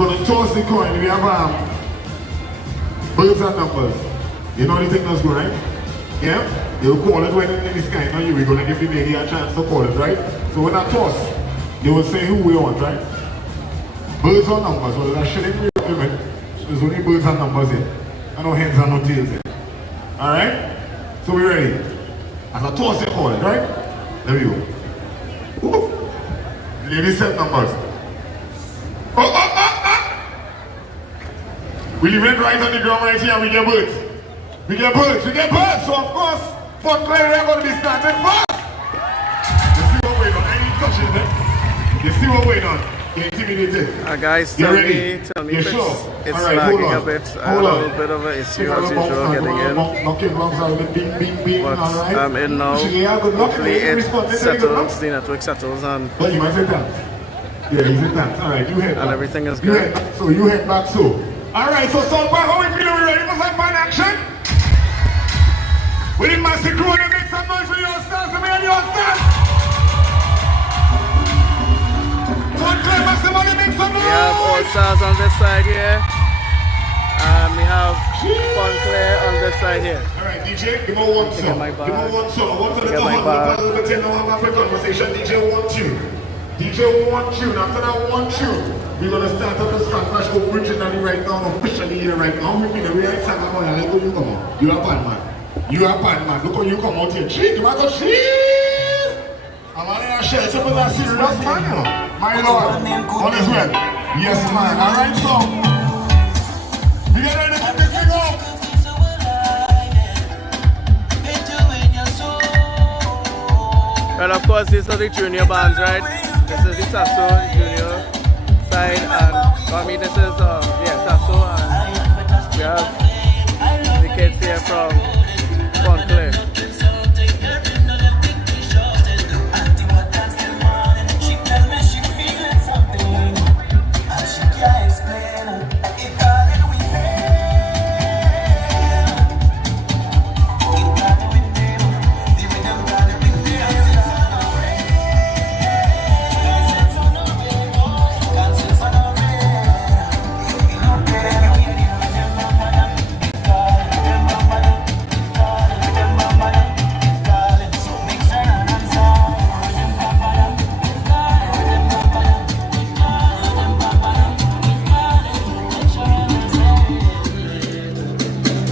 going to toss the coin. We have birds and numbers. You know the thing that's good, right? Yeah? They'll call it when in the sky. Now we're going to give the lady a chance to call it, right? So when I toss, they will say who we want, right? Birds or numbers. Well, there's a shilling limit. There's only birds and numbers here. And no heads and no tails here. Alright? So we're ready. As I toss, you call it, right? There we go. Woo. Lady set numbers. We leave it right on the ground right here and we get birds. We get birds. So of course, Fontclaire are going to be starting first. You see what we're doing? I ain't touching it. You see what we're doing? You're intimidated. tell me if sure? it's right, lagging a bit. A little bit of an issue as usual getting in. But I'm in now. Hopefully it settles, the network settles and... But you might say that. Yeah, you said that. Alright, you head back. And everything is good. So you head back so. Alright, so Sultan, how we feeling? We ready for some fun action? We need Master Crew to make some noise for your stars. Come here, your stars! Fontclaire, Master Money, make some noise! We have Allstars on this side here. And we have Fontclaire on this side here. Alright, DJ, give me one song. Give me one song. I want to let the have a conversation. DJ one tune. DJ one tune. After that one tune, we're going to start up the Strong Crash originally right now, officially here right now. We're going to react to Sagamon and let go you come out. You're a bad man. You're a bad man. Look how you come out here. Cheat, you might go cheat. I'm on in a shell. It's a serious man, you know. My lord. On his way. Yes, man. Alright, so. You get ready to put this thing up? Well, of course, these are the junior bands, right? This is the Sasso junior side, and I mean, this is Sasso, and we have the kids here from Fontclaire.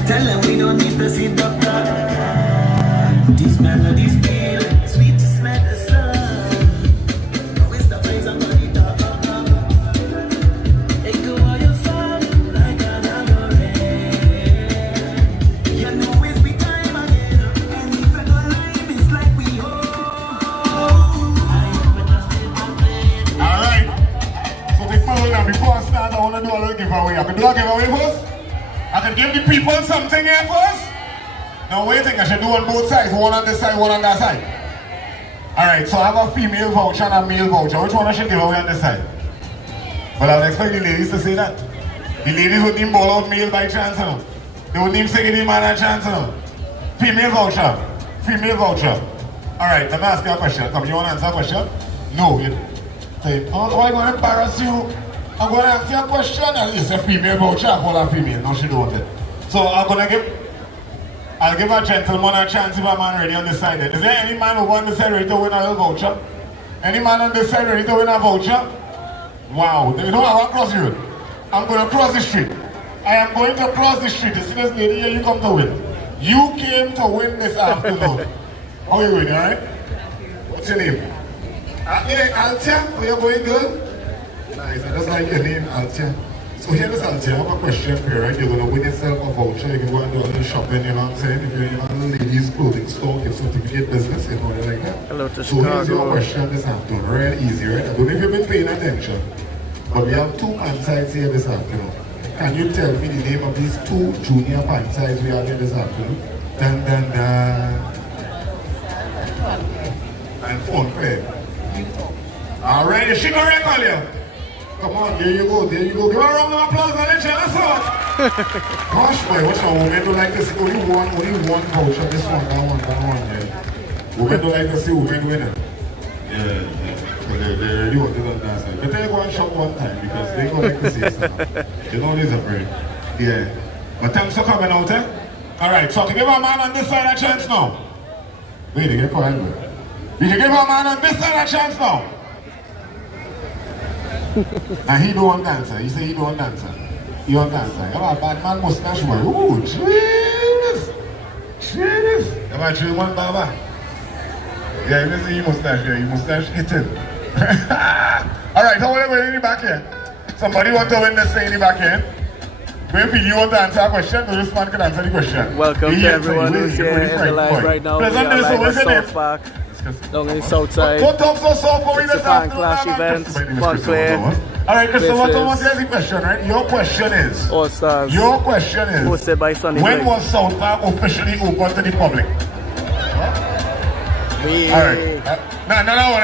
Tell them we don't need to see doctor. These melodies feel sweetest medicine. No, it's the phrase I'm gonna talk about. Echo all your song like an rain. You know it's be time again. And even though life is like we hope. Alright. So before I start, I want to do a little giveaway. I can do a giveaway first? I can give the people something here first. Now wait, I should do on both sides, one on this side, one on that side. Alright, so I have a female voucher and a male voucher. Which one I should give away on this side? Well, I would expect the ladies to say that. The ladies wouldn't even ball out male by chance, you know. They wouldn't even say give the man a chance, you know. Female voucher. Female voucher. Alright, let me ask you a question. Come, you want to answer a question? No. You say, oh, I'm going to embarrass you. I'm going to ask you a question, and it's a female voucher. I call her female. No, she don't want it. So I'll give a gentleman a chance if I'm ready on this side. Is there any man who on this side ready to win a little voucher? Any man on this side ready to win a voucher? Wow, you know I want to cross the road. I'm going to cross the street. I am going to cross the street. You see this lady here, you come to win. You came to win this afternoon. How are you doing, alright? What's your name? Altia, where you going, girl? Nice, I just like your name, Altia. So here is Altia, I have a question for you, right? You're going to win yourself a voucher. You can go and do a little shopping, you know what I'm saying? If you're in a ladies' clothing store, give certificate business, you know, like that. Hello to so here's your question this afternoon, real easy, right? I don't know if you've been paying attention, but we have two pant sides here this afternoon. Can you tell me the name of these two junior pant sides we have here this afternoon? Dun dun dun. And Fontclaire. Alright, is she gonna recall you? Come on, there you go, there you go. Give her a round of applause and let's share this out. Gosh, boy, what's wrong? Women don't like to see only one voucher. This one, that one, yeah. Women don't like to see women winning. Yeah. So they really want to do that. But they go and shop one time because they go make the same stuff. You know this a break. Yeah. But thanks for coming out, eh? Alright, so to give our man on this side a chance now. Wait, get quiet, bro. We can give our man on this side a chance now. And he don't want dancer. He say he don't want dancer. He want dancer. You have a bad man mustache, boy. Ooh, jeez. Jeez. You have a 3-1 barber. Yeah, you see he mustache here. He mustache hitting. Alright, how are we in the back here? Somebody want to win this thing in the back here? Wait, you want to answer a question? No, this man can answer the question. Welcome to everyone who's here in the live right now. We are live at South Park, down in the south side. Don't talk so soft for me It's this a fan clash event, Fontclaire. Alright, Christopher Thomas, here's the question, right? Your question is... Allstars. Your question is... Hosted by Sunny When Blake. was South Park officially open to the public? Alright. Another one.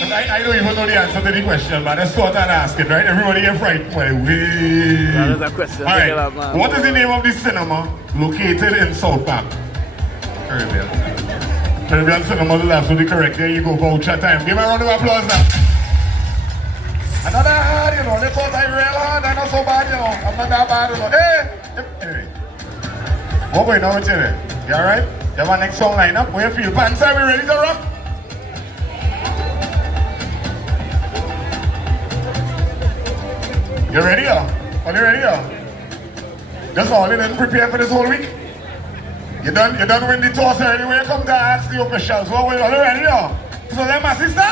I don't even know the answer to the question, but let's start and ask it, right? Everybody get frightened. That is a question. Alright. What is the name of the cinema located in South Park? Caribbean. Caribbean Cinema is absolutely correct. There you go, voucher time. Give me a round of applause now. Another hard, you know. They thought I real hard. I'm not so bad, you know. I'm not that bad, you know. Hey! What going on with you there? You alright? You have a next song line up? Where you feel? Pants, are we ready to rock? You ready, or? Are you ready, or? That's all. You didn't prepare for this whole week? You done win the toss anyway. Come to ask the officials. Well, are you ready, or? So let my sister?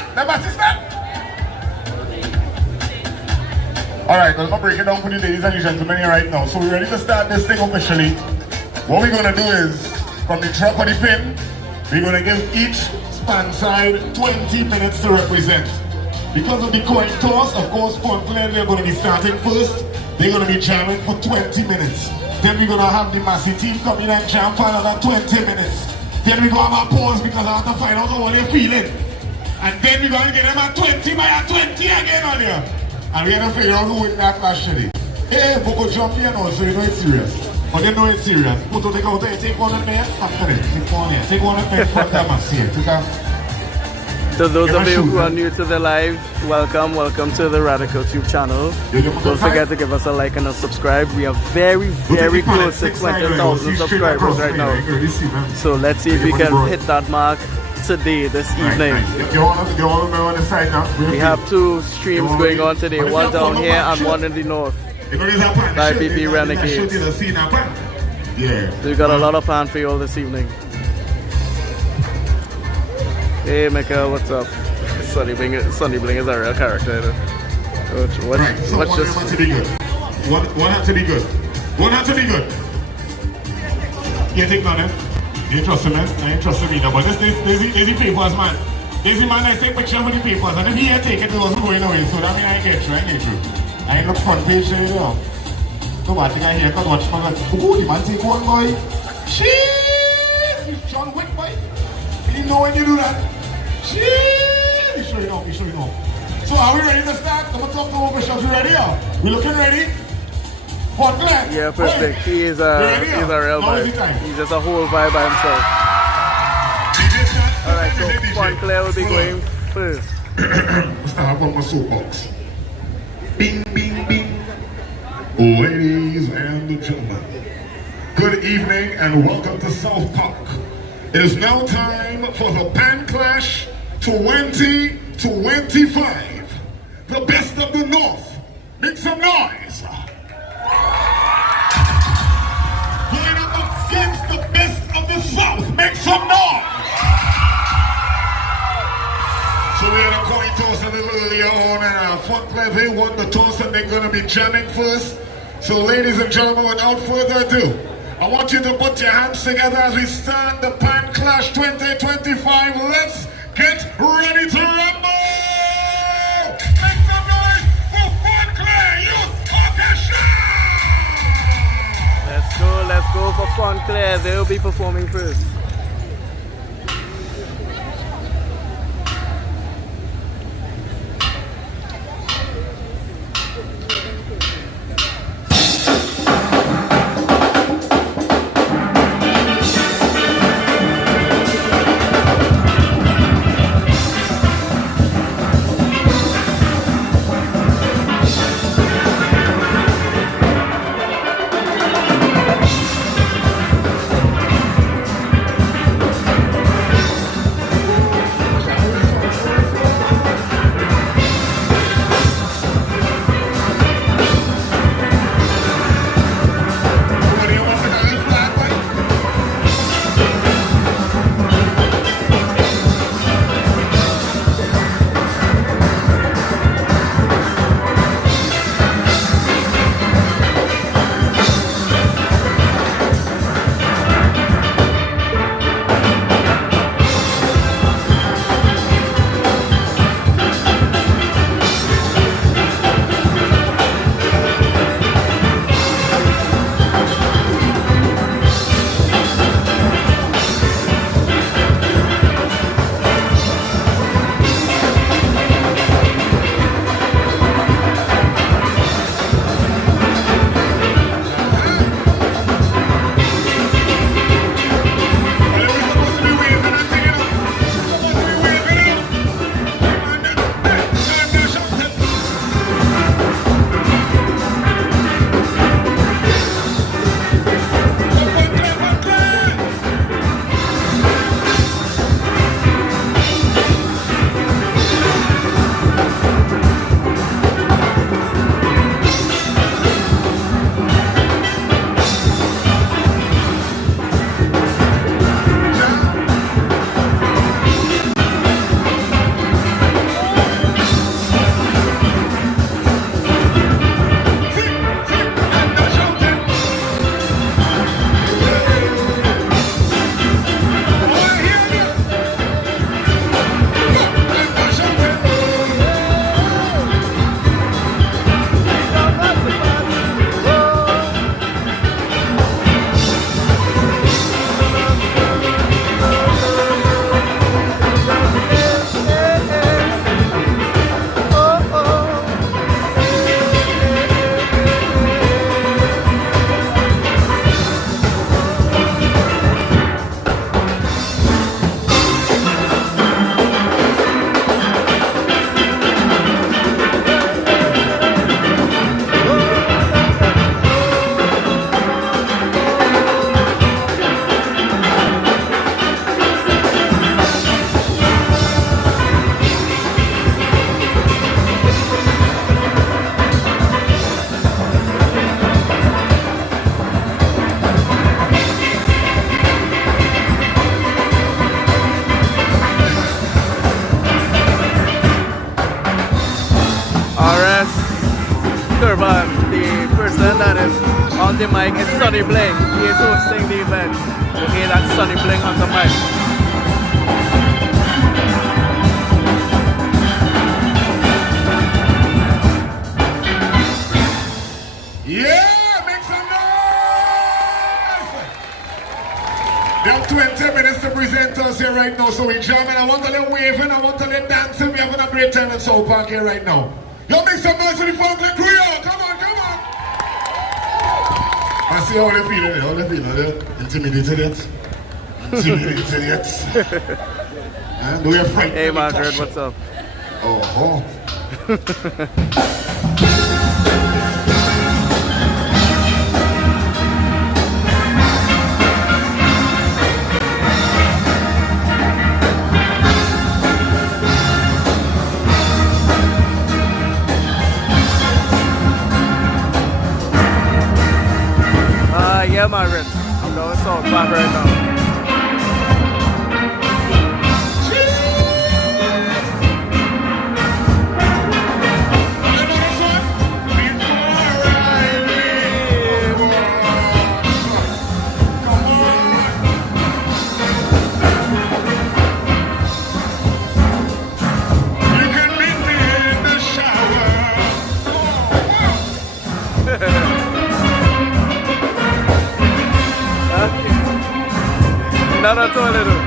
Alright, well, I'm going to break it down for you ladies and gentlemen here right now. So we're ready to start this thing officially. What we're going to do is, from the drop of the pin, we're going to give each span side 20 minutes to represent. Because of the coin toss, of course, Fontclaire, they're going to be starting first. They're going to be jamming for 20 minutes. Then we're going to have the Massey team come in and jam for another 20 minutes. Then we're going to have a pause because I have to find out how they're feeling. And then we're going to get them a 20 by a 20 again on here. And we're going to figure out who win that clash today. Hey, Boko jump here now, so you know it's serious. But they know it's serious. Put to take out there, take one of them, after it. Take one here. Take one of them from the Massey. To those of you who are new to the live, welcome to the RadicleTube channel. Don't forget to give us a like and a subscribe. We are very close to 20,000 subscribers right now. So let's see if we can hit that mark today, this evening. We have 2 streams going on today, one down here and one in the north. By BP Renegades. So we got a lot of planned for you all this evening. Hey Mika, what's up? Sunny Bling is a real character. One had to be good. One had to be good. One had to be good. You think none, You trust him, I ain't trust me now. But this the papers, man. This the man I take picture with the papers. And if he had taken it, it wasn't going away. So that means I ain't get through. I ain't look front page today, you know. No, I think I hear can watch for that. Oh, the man take one, boy. Jeez! You strong quick, boy. You didn't know when you do that. Jeez! You sure you know. So are we ready to start? I'm going to talk to officials. You ready? We looking ready? Fontclaire? Yeah, perfect. He is a real vibe. He's just a whole vibe by himself. Alright, so Fontclaire will be going first. Start up on my soapbox. Bing, bing, bing. Ladies and gentlemen, good evening and welcome to South Park. It is now time for the Pan Clash 2025. The best of the North. Make some noise. Going up against the best of the South. Make some noise. So we had a coin toss a little earlier on, and Fontclaire, they won the toss and they're going to be jamming first. So ladies and gentlemen, without further ado, I want you to put your hands together as we start the Pan Clash 2025. Let's get ready to rumble! Make some noise for Fontclaire Youth Orchestra! Let's go for Fontclaire. They'll be performing first. Turban, the person that is on the mic is Sonny Bling. He is hosting the event. Okay, that's Sonny Bling on the mic. Yeah, make some noise! They have 20 minutes to present us here right now, so we jam and I want to let waving, I want to let dancing. We're having a great time in South Park here right now. Y'all make some noise for the Fontclaire crew, y'all! Come on, come on! I see how they feeling, how they feeling, are they intimidated yet? Intimidated yet? Do we have fright? Hey Margaret, what's up? Oh. Yeah, Margaret. I'm going South Park right now. Not at all, little.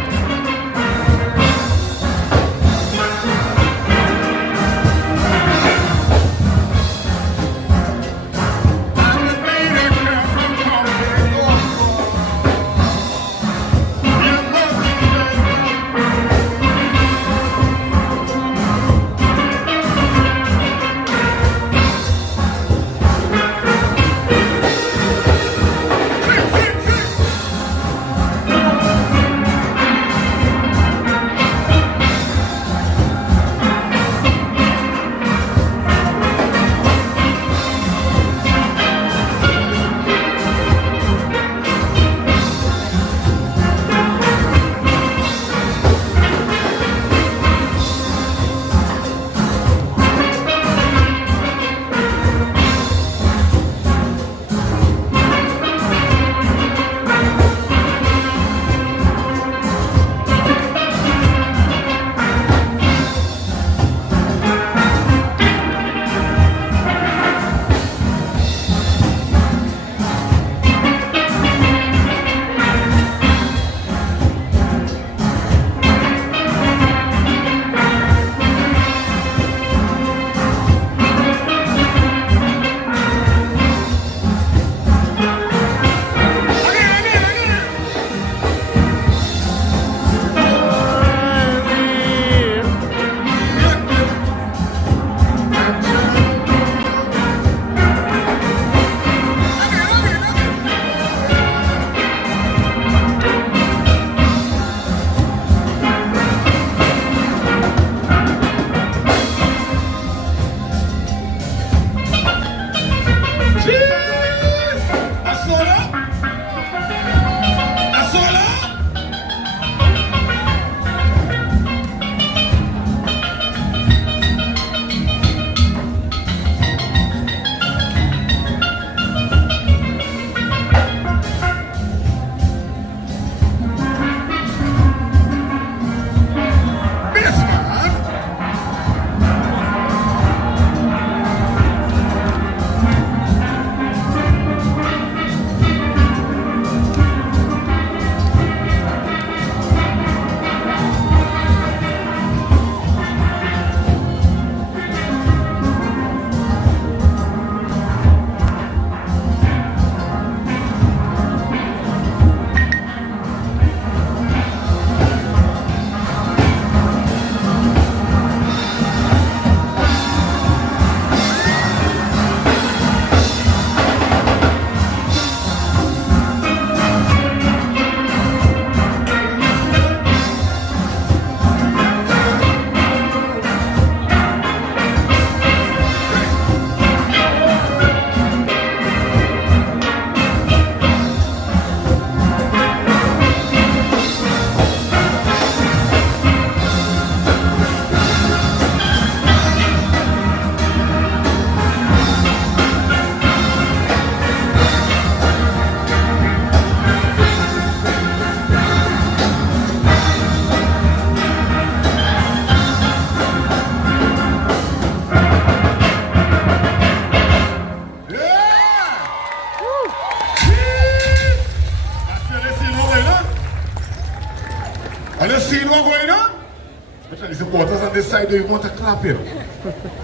The supporters on this side, they want to clap, you know.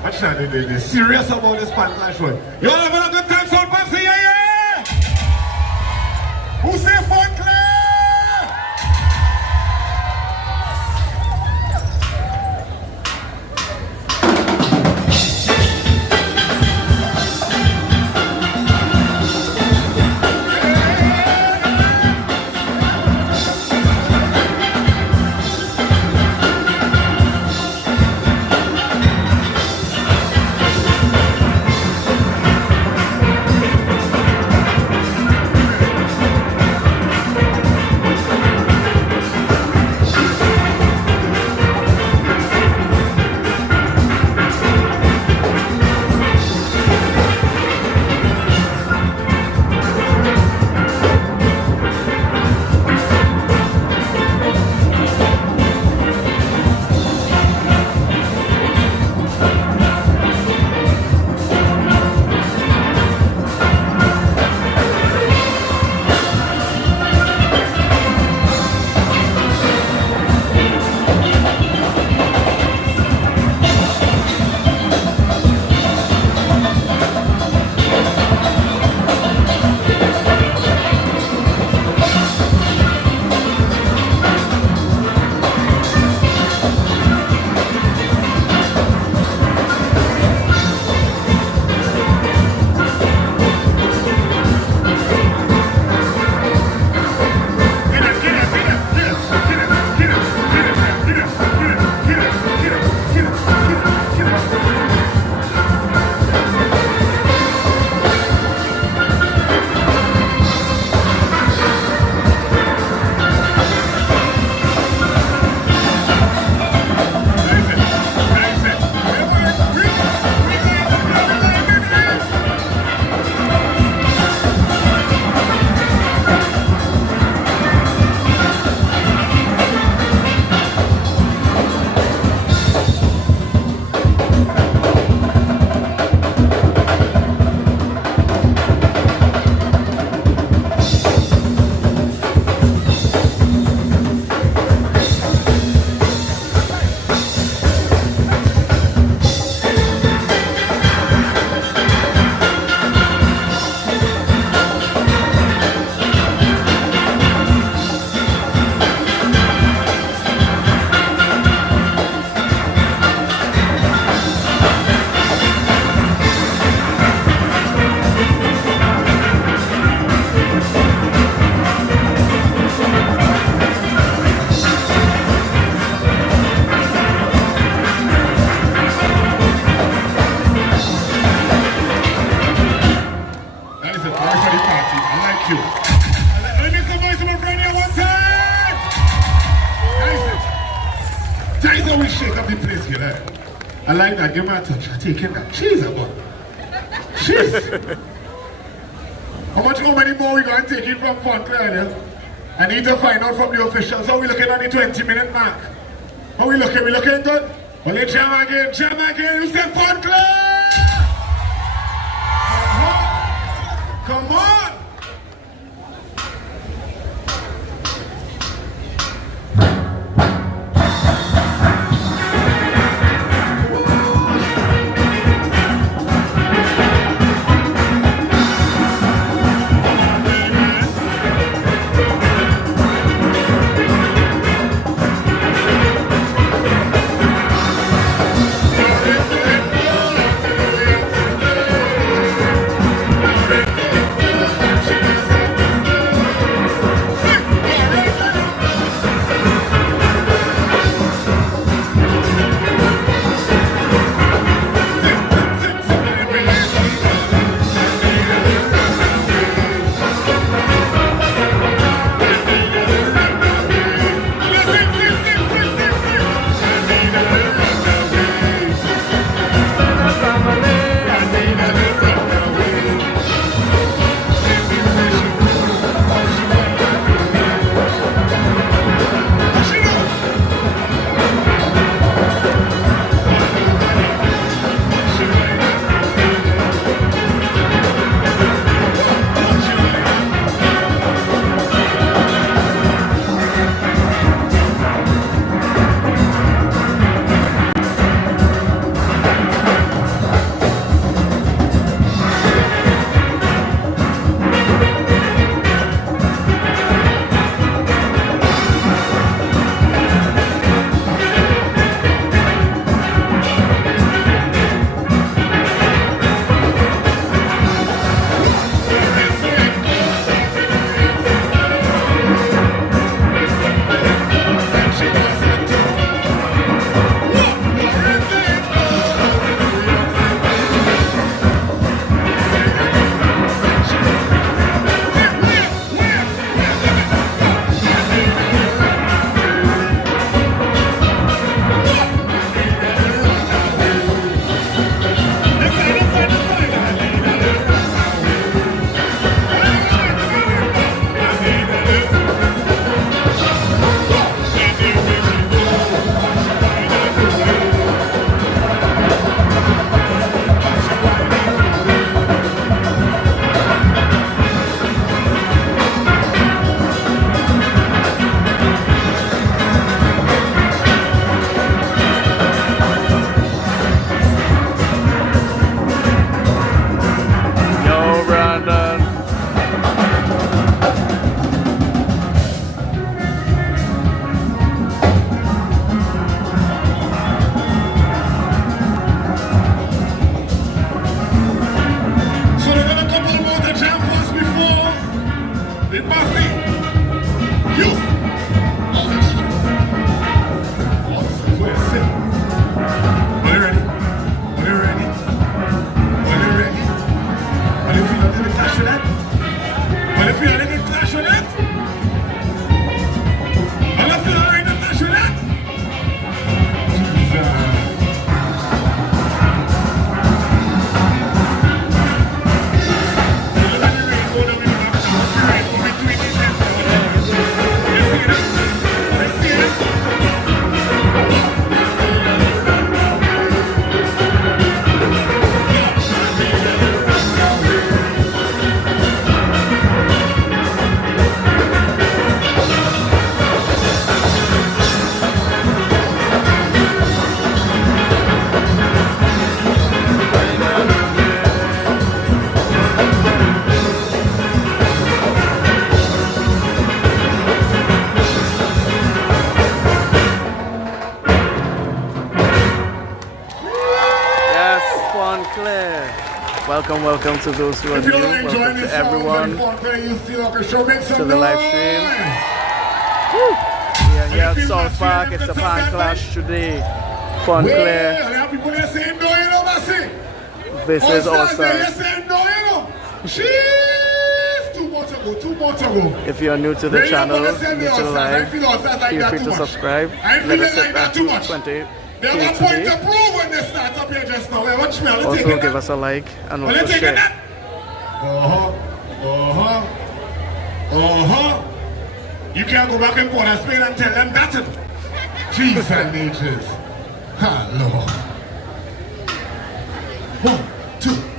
Actually, they're serious about this Fontclaire show. You all having a good time, South Patsy? Yeah, yeah! Who say Fontclaire? I like that. Give me a touch. I'm taking that. Jeez, boy. Jeez. How many more we going to take in from Fontclaire? Yeah? I need to find out from the officials. How we looking at the 20-minute mark? How we looking? We looking good? Well, let's jam again. Jam again. You say Fontclaire? Come on. Yes, Fontclaire. Welcome to those who are If new. you're not enjoying Welcome this to everyone to the live stream. Woo. Yeah, here at South Park, it's the Pan Clash today. Fontclaire versus Allstars. Too much ago. If you're new to the channel, new to the live, feel free to subscribe. Let us set that to 20. They have a point to prove when they start up here just now. Watch me, I'll Also give us a like and also share. You can't go back in Port of Spain and tell them that's it. Jeez and natures. Ha, Lord. 1, 2.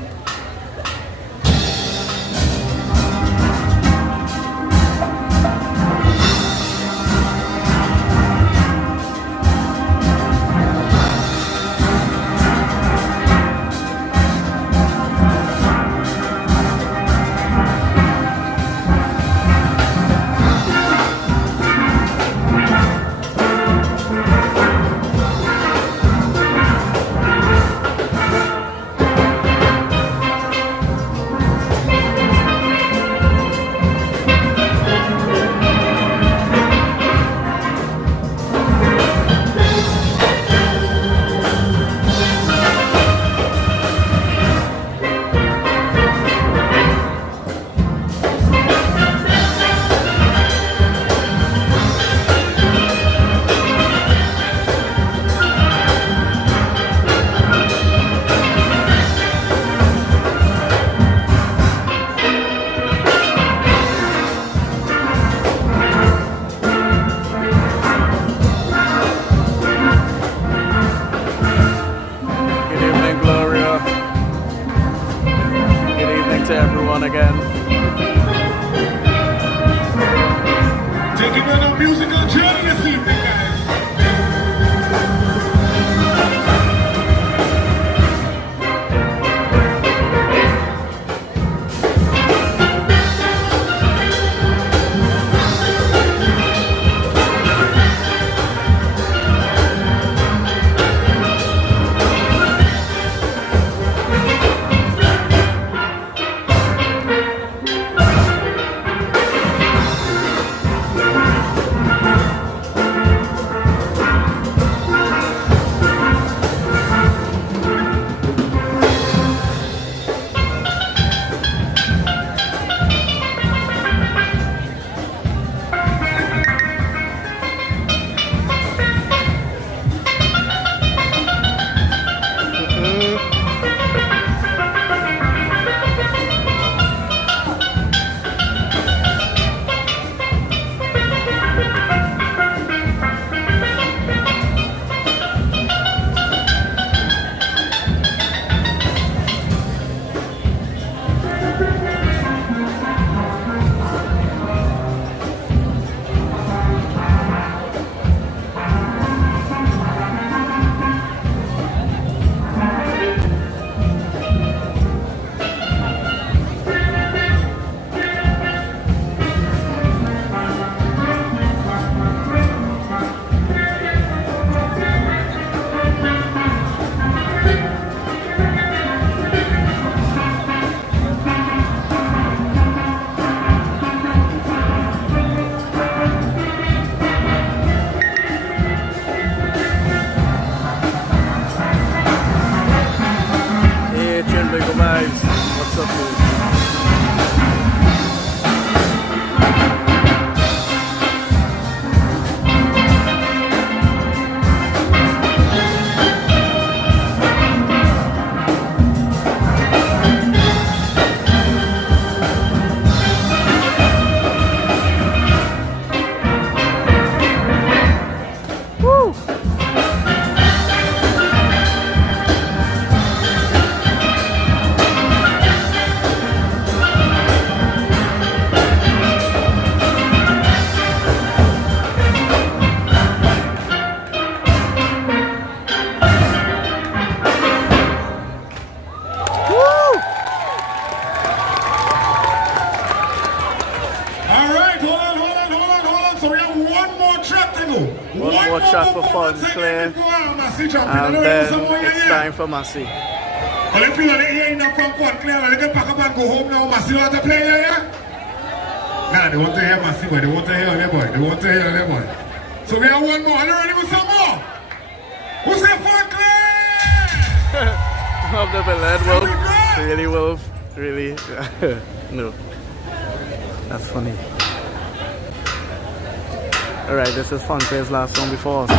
Again. Taking on a musical journey this evening, guys. One more shot for Fontclaire, and then it's time for Massey. Well, if you are here enough from Fontclaire, they can pack up and go home now. Massey want to play here, yeah? Nah, they want to hear Massey, boy. They want to hear their boy. They want to hear their boy. So we have one more. Are you ready with some more? Who's that Fontclaire? Of the Belen Wolf. Really, Wolf? Really? No. That's funny. Alright, this is Fontclaire's last song before us.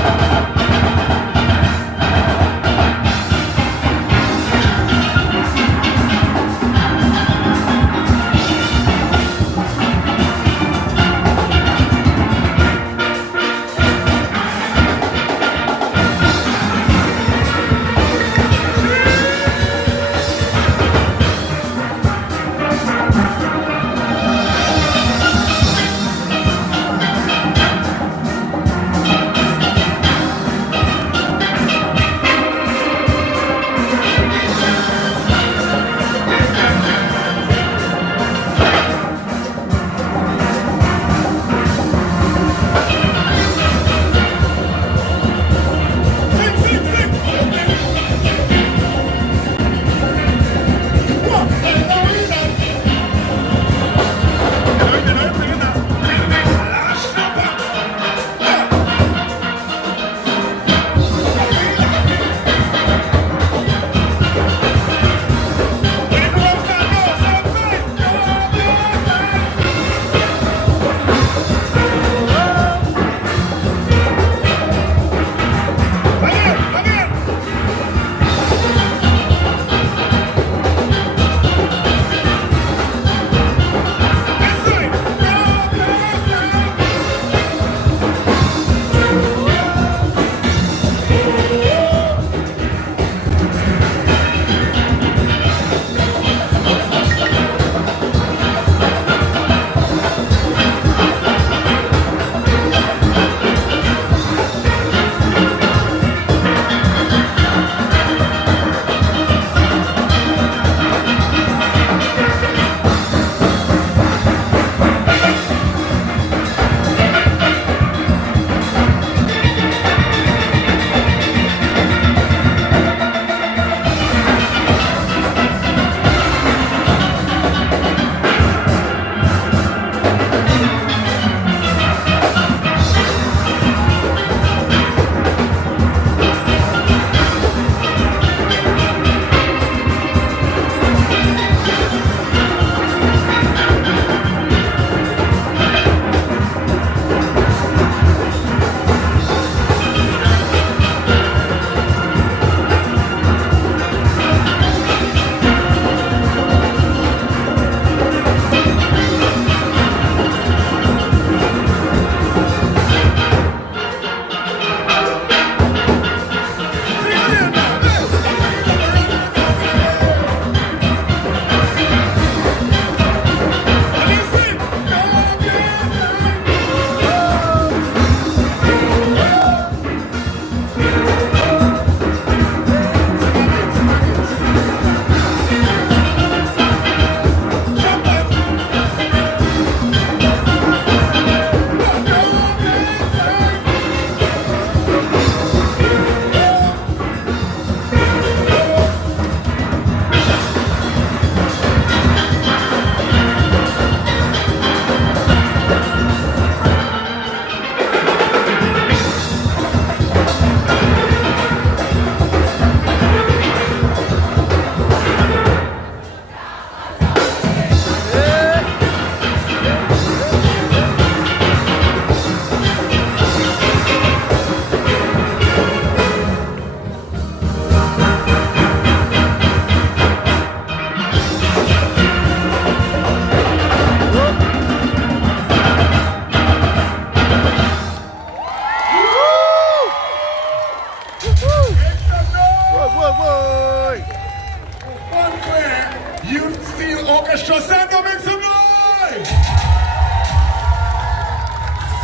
Orchestra sound, go make some noise!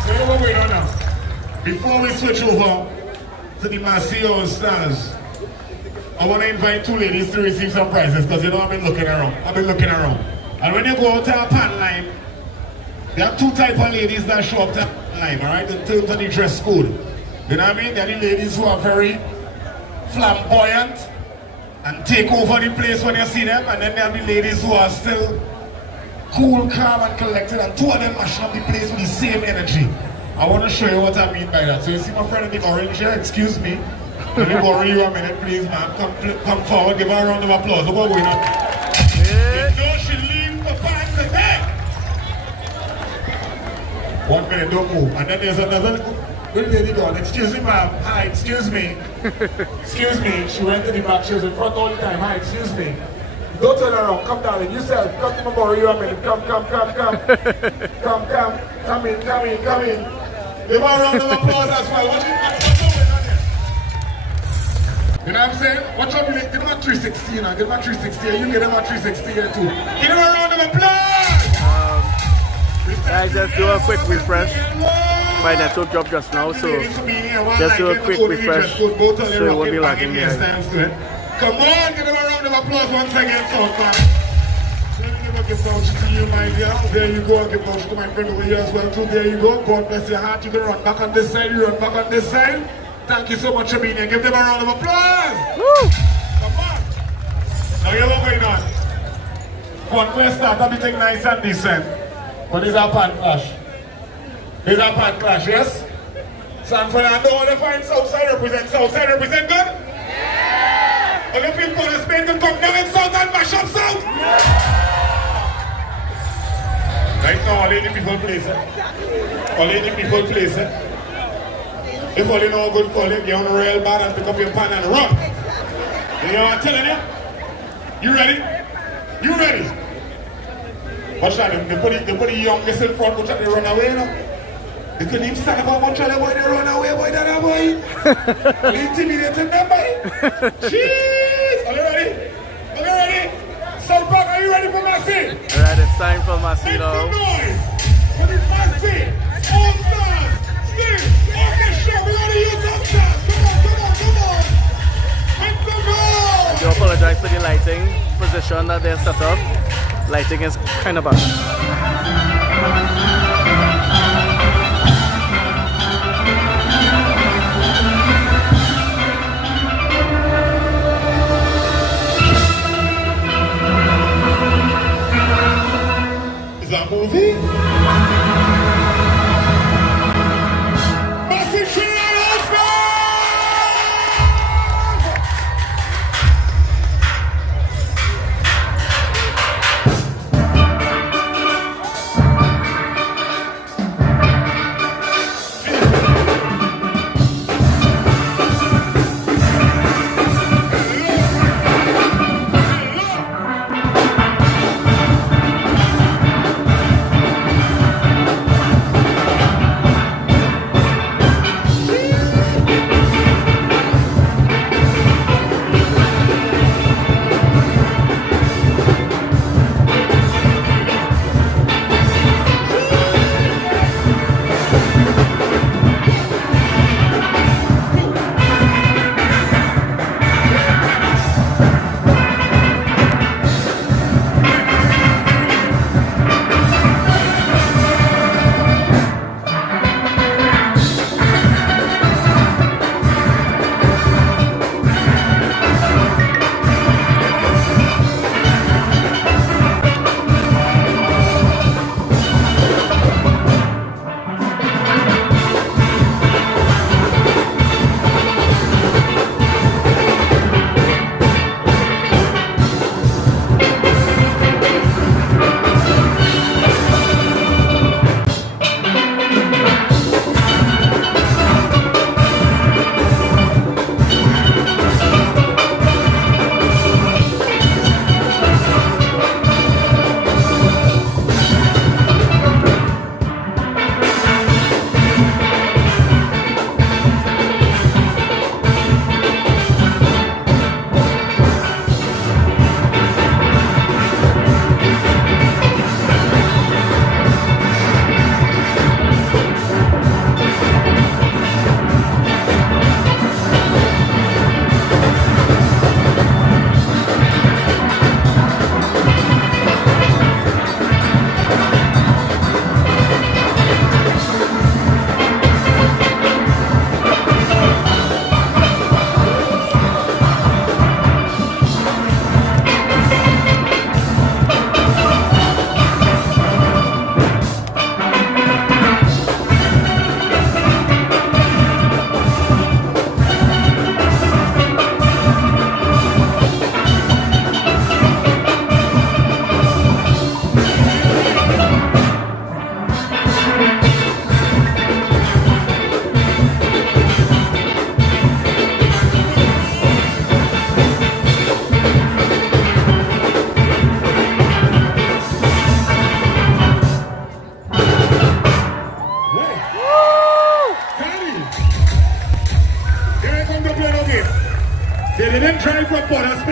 So what we're doing now, before we switch over to the Allstars, I want to invite two ladies to receive some prizes because you know I've been looking around. And when you go out to a pan line, there are two types of ladies that show up to a pan line, alright, in terms of the dress code. You know what I mean? There are the ladies who are very flamboyant and take over the place when you see them, and then there are the ladies who are still cool, calm, and collected, and two of them mash up the place with the same energy. I want to show you what I mean by that. So you see my friend in the orange here, excuse me. Let me borrow you a minute, please, man. Come forward, give her a round of applause. Look what's going on. You know she leaves the pants today. 1 minute, don't move. And then there's another good lady gone. Excuse me, ma'am. Hi, excuse me. Excuse me. She went to the back. She was in front all the time. Hi, excuse me. Don't turn around. Come darling. Yourself. Come to my borrow you a minute. Come. Come in. Give her a round of applause as well. What's going on here? You know what I'm saying? Watch out, give them a 360 now. Give them a 360 here. You give them a 360 here too. Give them a round of applause! I just do a quick refresh. My network dropped just now, so just do a quick refresh so it won't be lagging behind. Come on, give them a round of applause once again, Fontclaire. Let me give a gift voucher to you, my dear. There you go, a gift voucher to my friend over here as well too. There you go. God bless your heart. You can run back on this side, you run back on this side. Thank you so much for being here. Give them a round of applause. Woo! Come on. Now you know what's going on. Fontclaire start everything nice and decent. But there's a pan clash. There's a pan clash, yes? San Fernando, all the fine Southside represent Southside represent good? Yeah! All the people in Spain can come down in South and mash up South? Yeah! Right now, all the people place it. All the people place it. If all you know good calling, you're on a real bad and pick up your pan and run. You know what I'm telling you? You ready? You ready? Watch that, they put the youngest in front, watch that they run away, you know? They couldn't even stand up, watch that boy, they run away, boy, that boy. They intimidating them, boy. Jeez! Are you ready? Are you ready? South Park, are you ready for Massey? Alright, it's time for Massey now. Make some noise! What is Massey? Allstars! Steve! Orchestra! We gotta use Allstars! Come on! Make some noise! I do apologize for the lighting position that they're set up. Lighting is kind of bad. Is that a movie? Massive Showdown Allstars!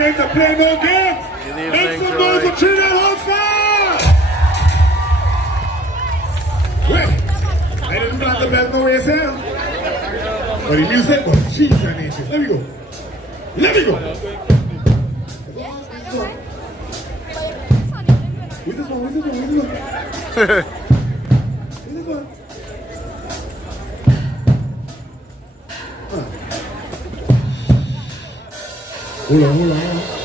came to play no games. Good evening, Make some Joey. noise for Trinidad Allstars! Wait, I didn't plan the belt no way, sir. But the music was cheese and nature. Let me go. Let me go. Who's this one? Who's this one? Who's this one? Who's this one? Hold on, hold on, hold on.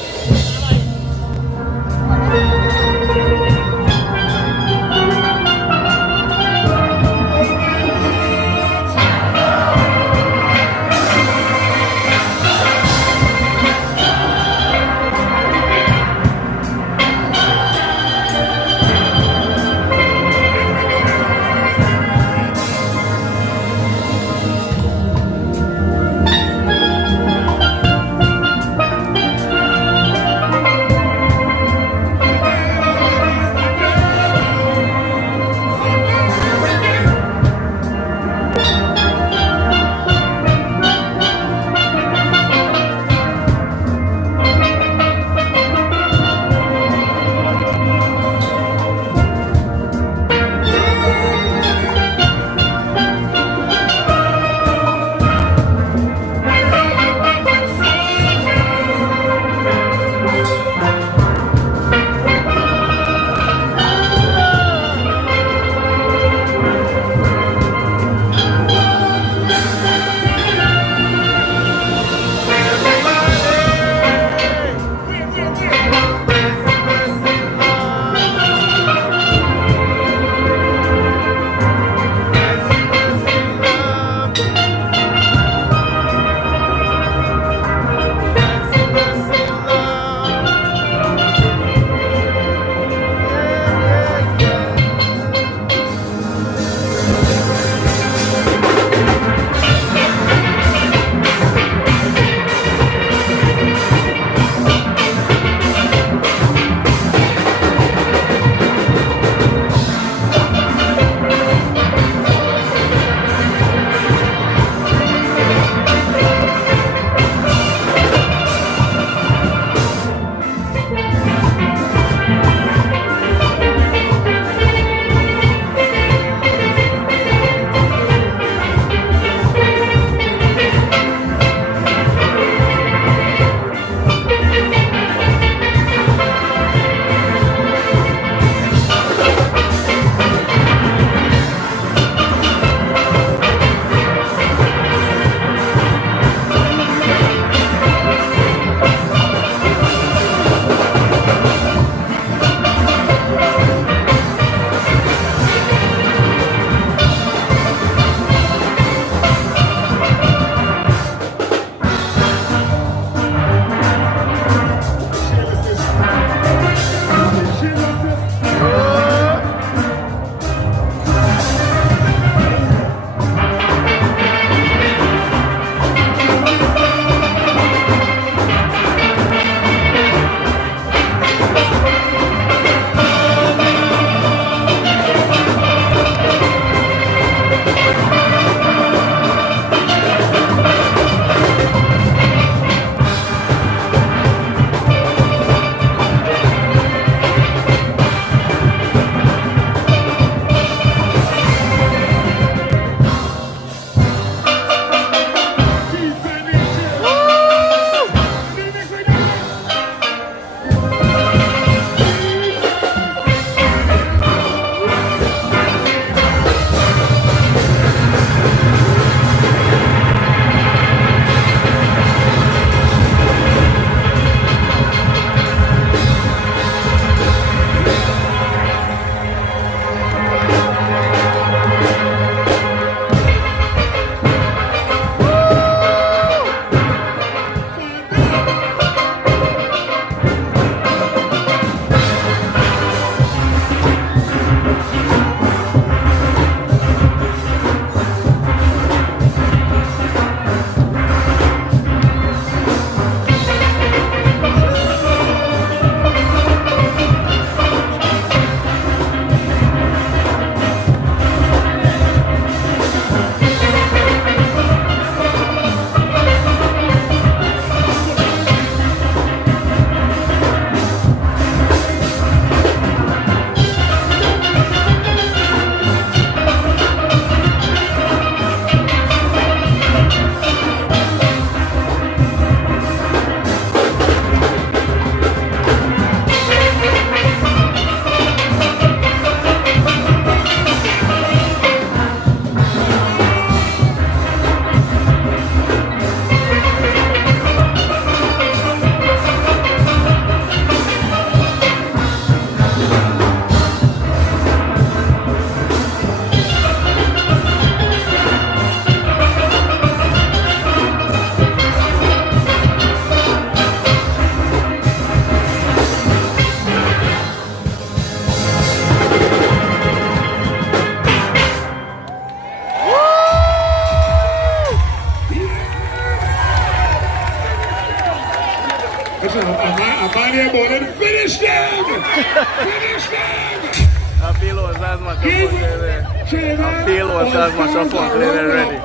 I feel what's as much of Fontclaire there. I feel what's as much of Fontclaire there already.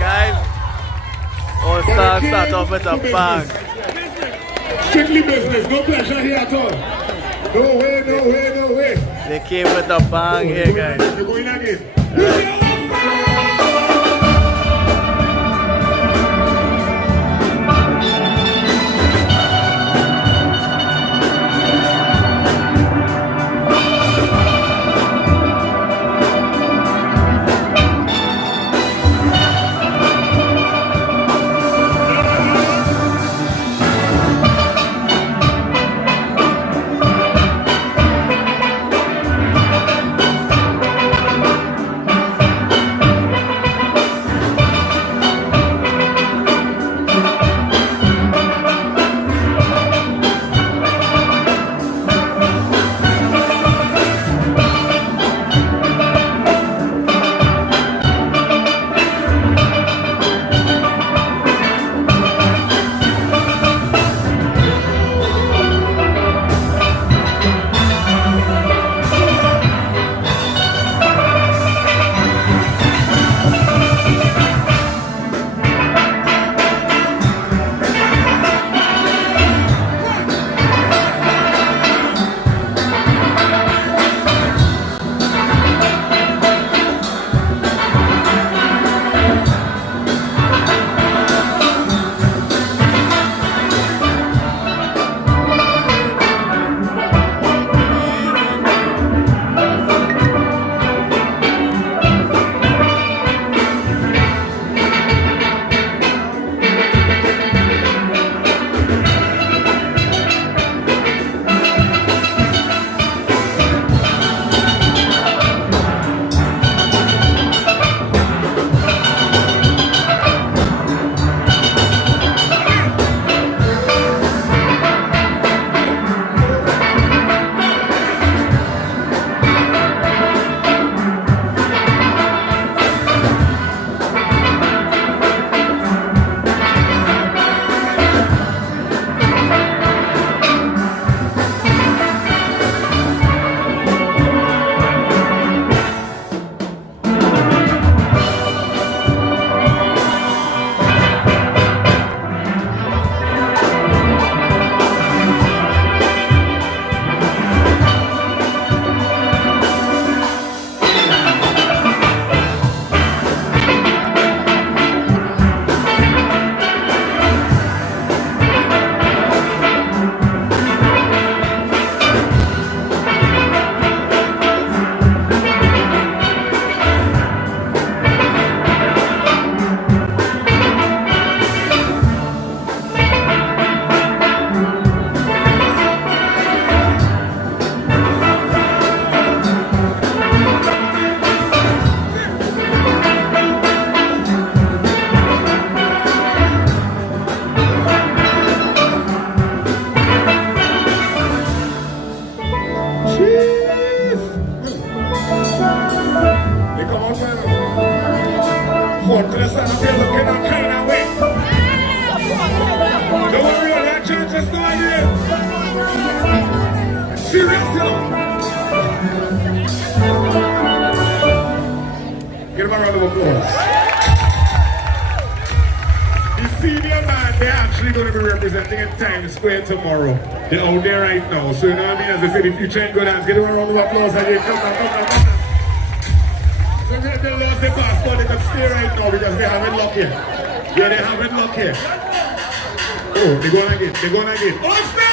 Guys, Allstars start off with a bang. Strictly business, no pleasure here at all. No way, no way, no way. They came with a bang here, guys. You're going again. Give him a round of applause. The senior man, they're actually going to be representing in Times Square tomorrow. They're out there right now. So you know what I mean? As I said, if you try and go dance, give them a round of applause. And come on. So if they lost their passport, they can stay right now because they haven't luck here. Yeah, they haven't luck here. Oh, they're going again. Allstars!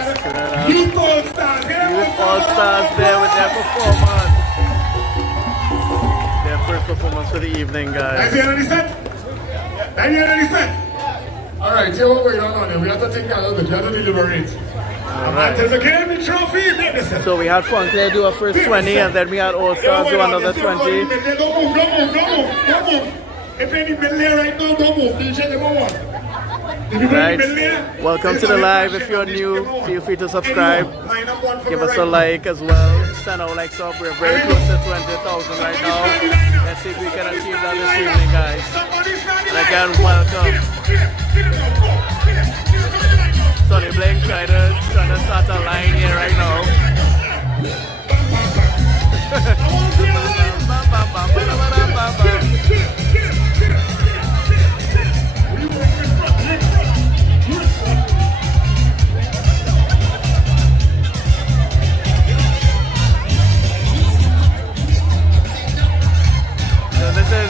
Youth Allstars. Youth All-Stars there with their performance. Their first performance for the evening, That's guys. the end of the set? That's the end of the set? Alright, here what we don't know. We have to think a little bit. We have to deliberate. Alright. There's a game in trophy. Make this set. So we had Fontclaire do a first 20 and then we had All-Stars do another 20. Don't move. If any middle right now, don't move. DJ, come on. Right. Welcome to the live. If you're new, feel free to subscribe. Give us a like as well. Send our likes up. We're very close to 20,000 right now. Let's see if we can achieve that this evening, guys. And again, welcome. Sonny Blink trying to start a line here right now.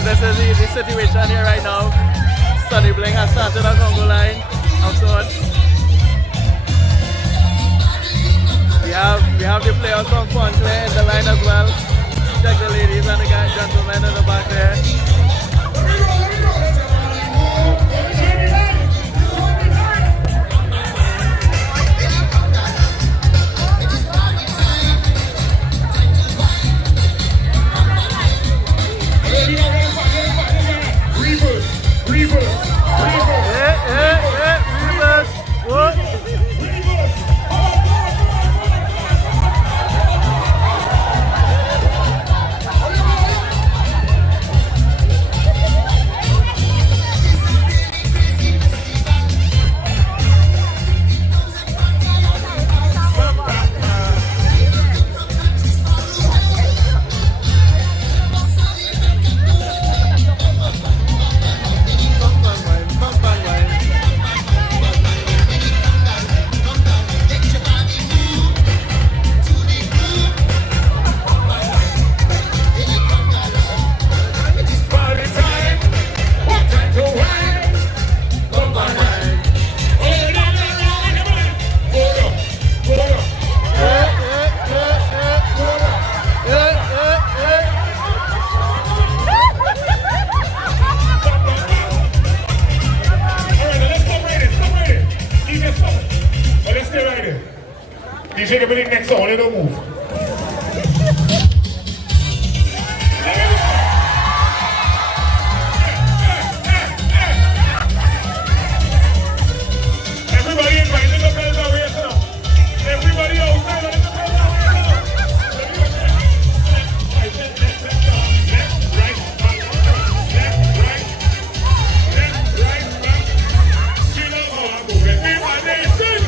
This is the situation here right now. Sonny Blink has started a Congo line of sorts. We have the players from Fontclaire in the line as well. Check the ladies and the guys, gentlemen in the back there. Reverse. What? DJ, everybody next to only don't move. Everybody invited the bells away now. Everybody outside of the bells away now. Left, right, back. Left, right, back. Straight up, move it. Everybody sing.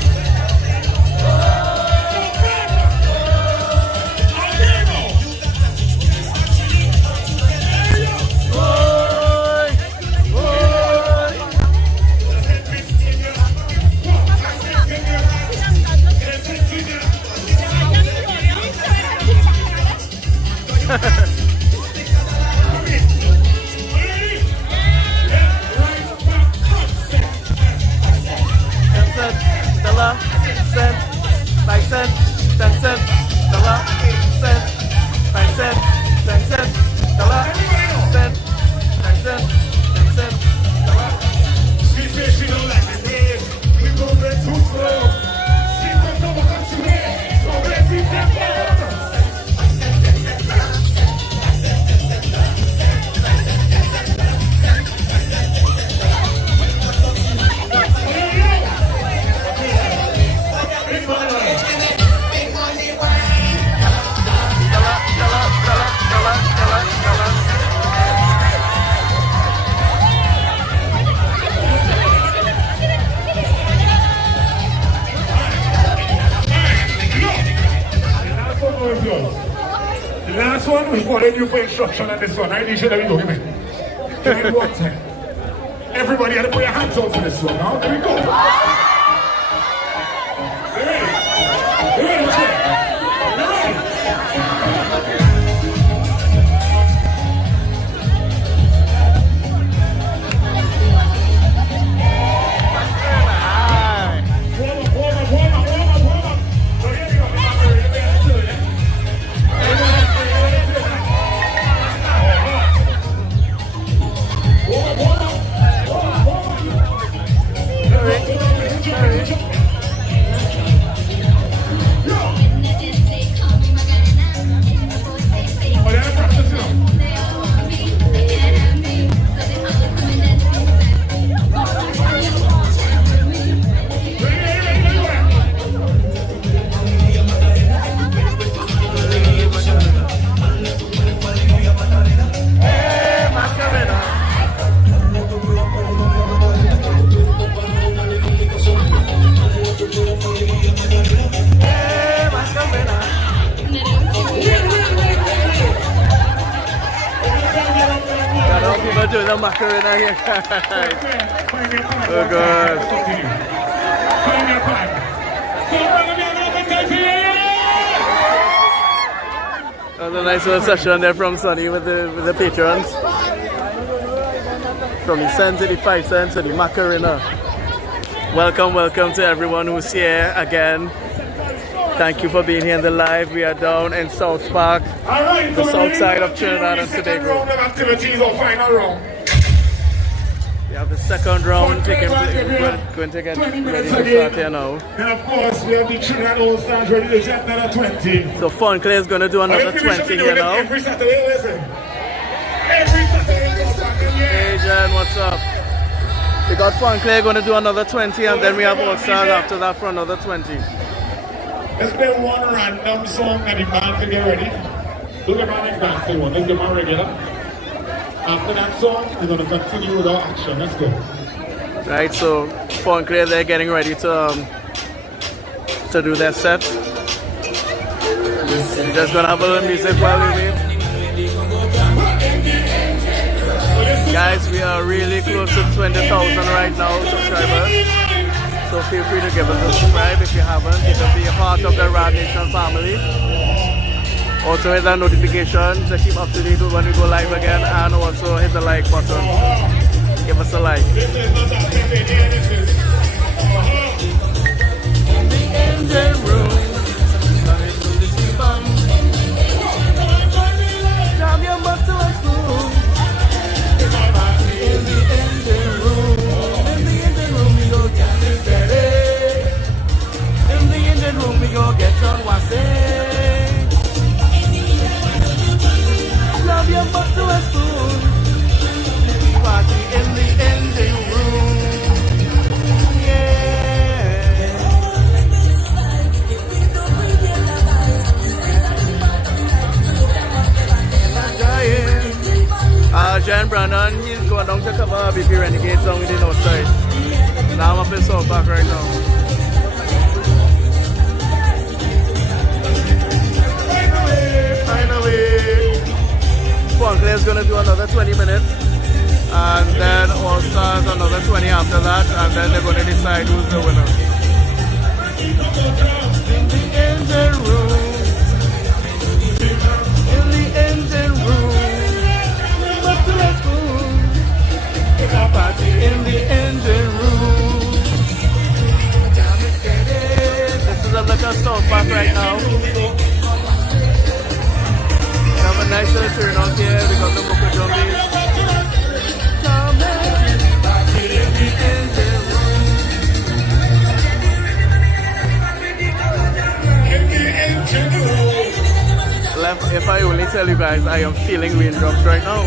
The last one, we followed you for instruction on this one. I need you to go, give me. Give me one time. Everybody had to put your hands out for this one. Now, there we go. You ready? You ready? You ready? Warm up. the macarena here, guys. Oh, God. That was a nice little session there from Sonny with the patrons. From the cent to the 5 cents to the macarena. Welcome, welcome to everyone who's here again. Thank you for being here in the live. We are down in South Park, the south side of Trinidad and Tobago. Round of activities or final round. We have the second round going to get ready to start here now. And of course, we have the Trinidad Allstars ready to get another 20. So Fontclaire is going to do another 20 here now. Every Saturday, listen. Every Saturday. Hey Jen, what's up? We got Fontclaire going to do another 20 and then we have Allstars after that for another 20. Let's play one random song and the band can get ready. Look at my next dancing one. Let's get my regular. After that song, we're going to continue with our action. Let's go. Right, so Fontclaire, they're getting ready to do their set. We're just going to have a little music while we wait. Guys, we are really close to 20,000 right now, subscribers. So feel free to give us a subscribe if you haven't. You can be a part of the Rad Nation family. Also hit that notification to keep up to date when we go live again, and also hit the like button. Give us a like. Get on one say. Love your butt to a spoon. Party in the engine room. Yeah. Jan Brandon, he's going down to cover BP Renegades down with the north side. Now I'm up in South Park right now. Fontclaire is going to do another 20 minutes and then Allstars another 20 after that, and then they're going to decide who's the winner. In the engine room. In the engine room. Up to the school. It's a party in the engine room. This is a look at South Park right now. We have a nice little turnout here. We got the Boca Jumbies. If I only tell you guys, I am feeling raindrops right now.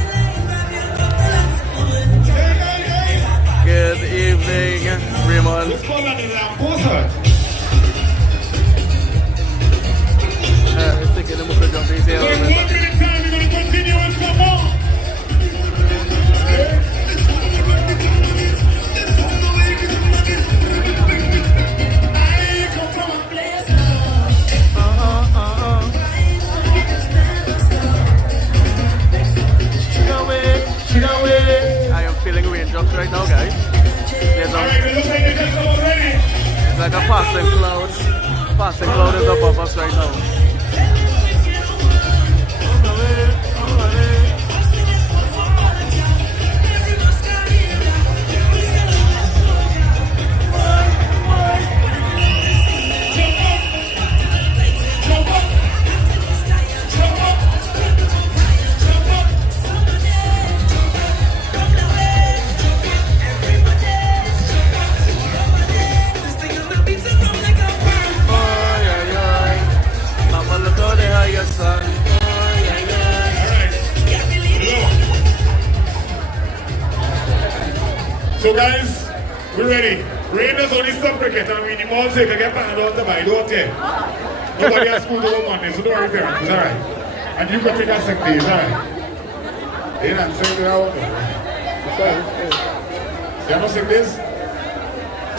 Good evening, Raymond. Let's take the Boca Jumbies here. I am feeling raindrops right now, guys. It's like a passing cloud. Passing cloud is above us right now. So guys, we're ready. Rain is only some cricket and we need more so you can get panned out to buy, don't you? Nobody has school to work on this, so don't worry parents, it's alright. And you can take a sick day, it's alright. They don't sick day out. You have no sick days?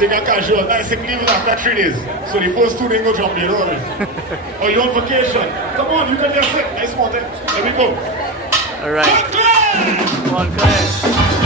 Take a casual, nice sick leave after 3 days. So the first 2 days go jump there, don't worry. Or you're on vacation. Come on, you can get sick. Nice water. Let me go. Alright. Fontclaire.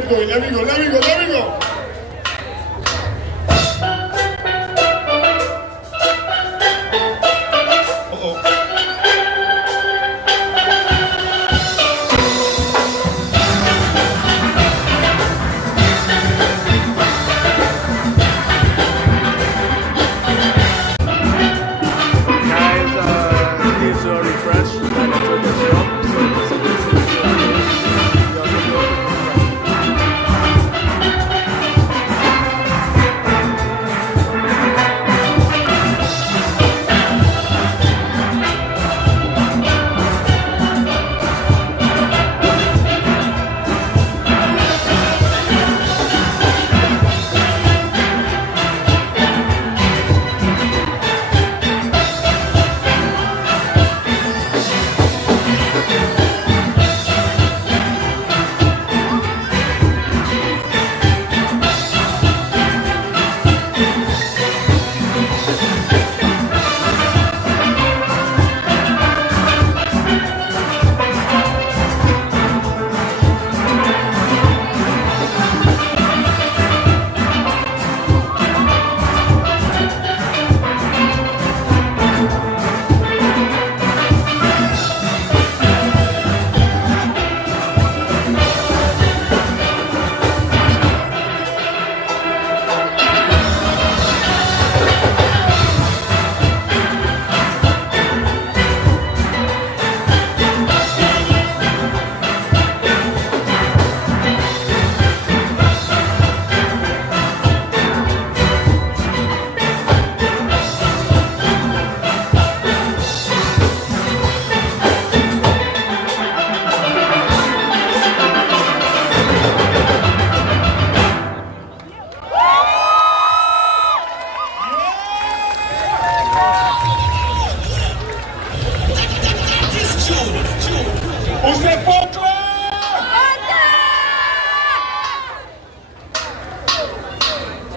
get going. Let me go. Who said Fontclaire?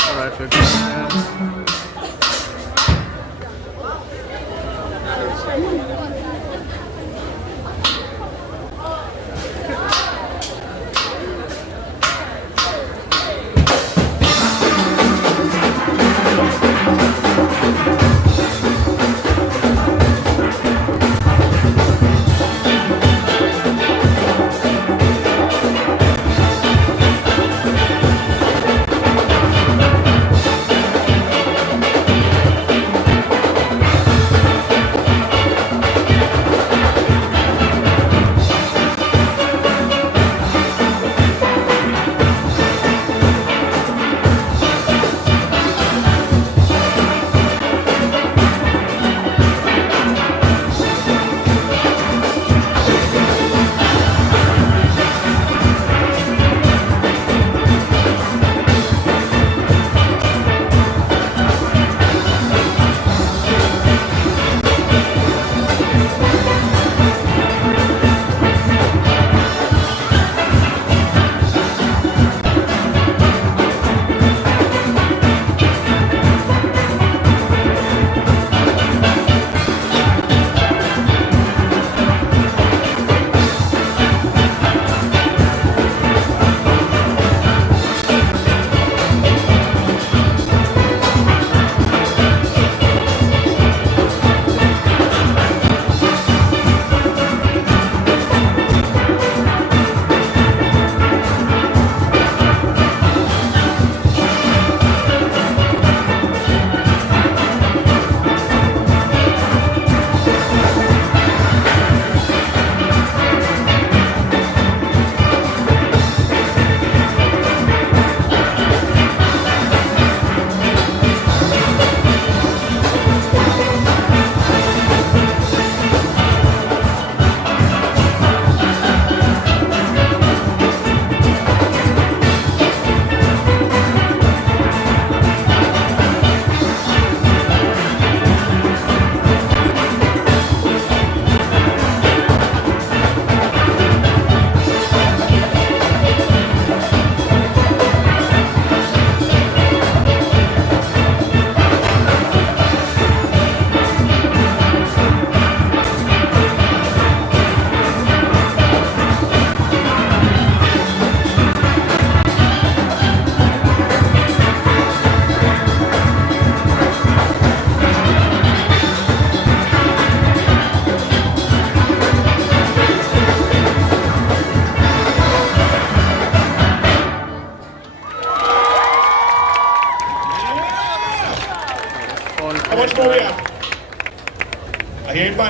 All right, 50.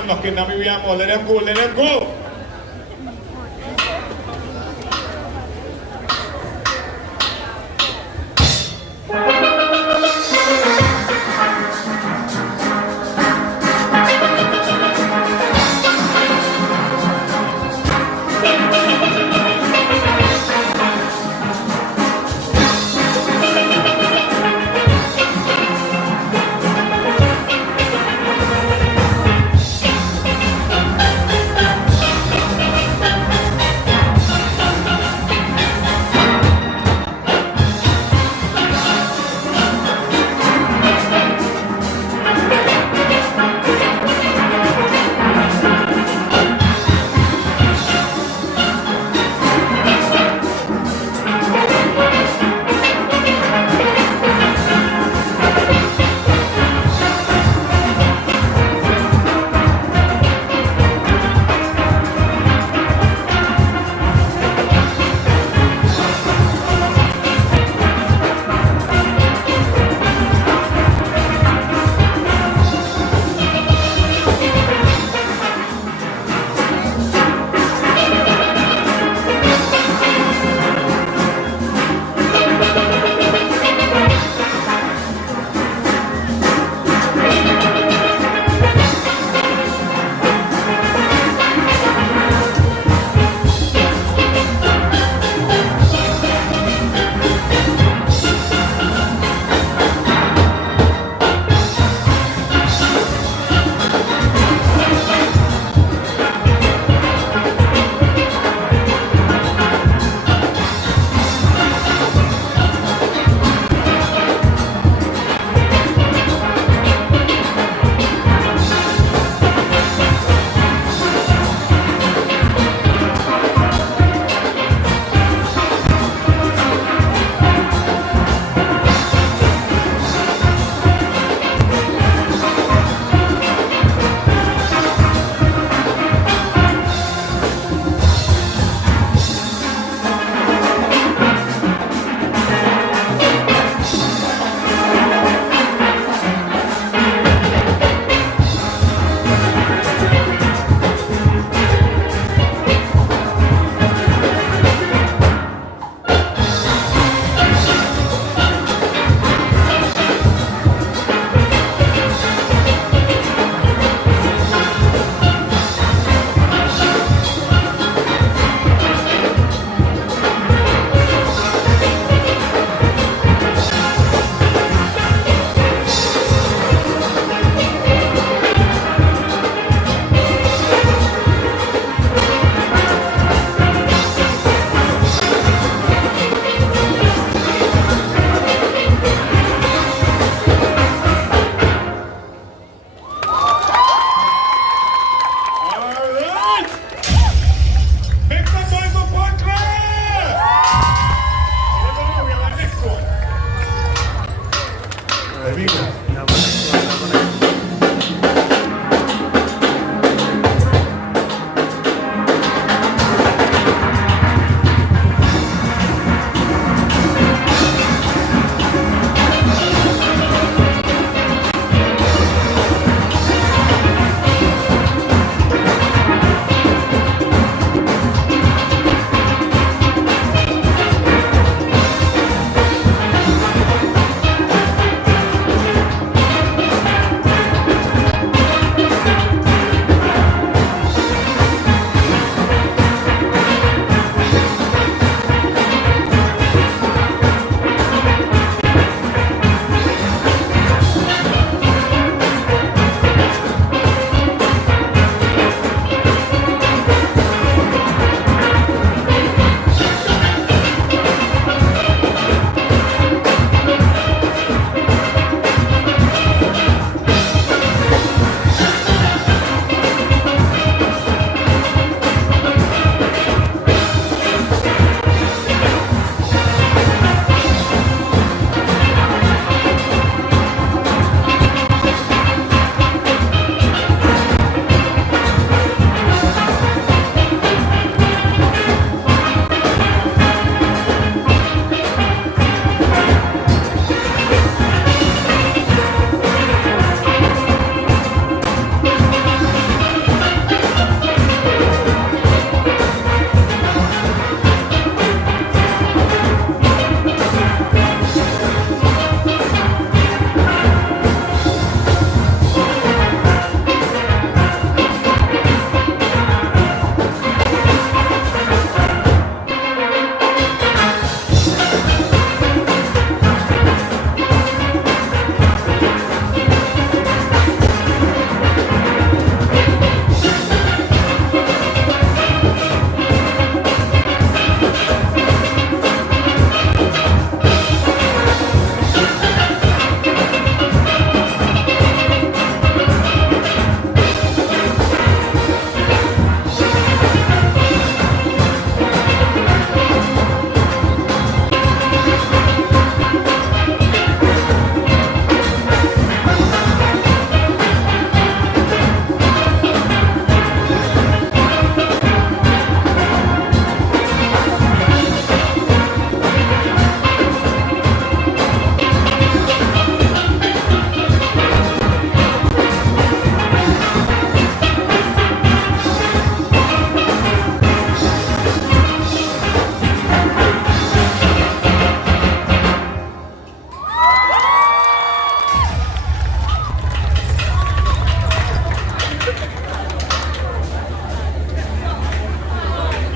them knocking at me, we are more. Let them go, let them go.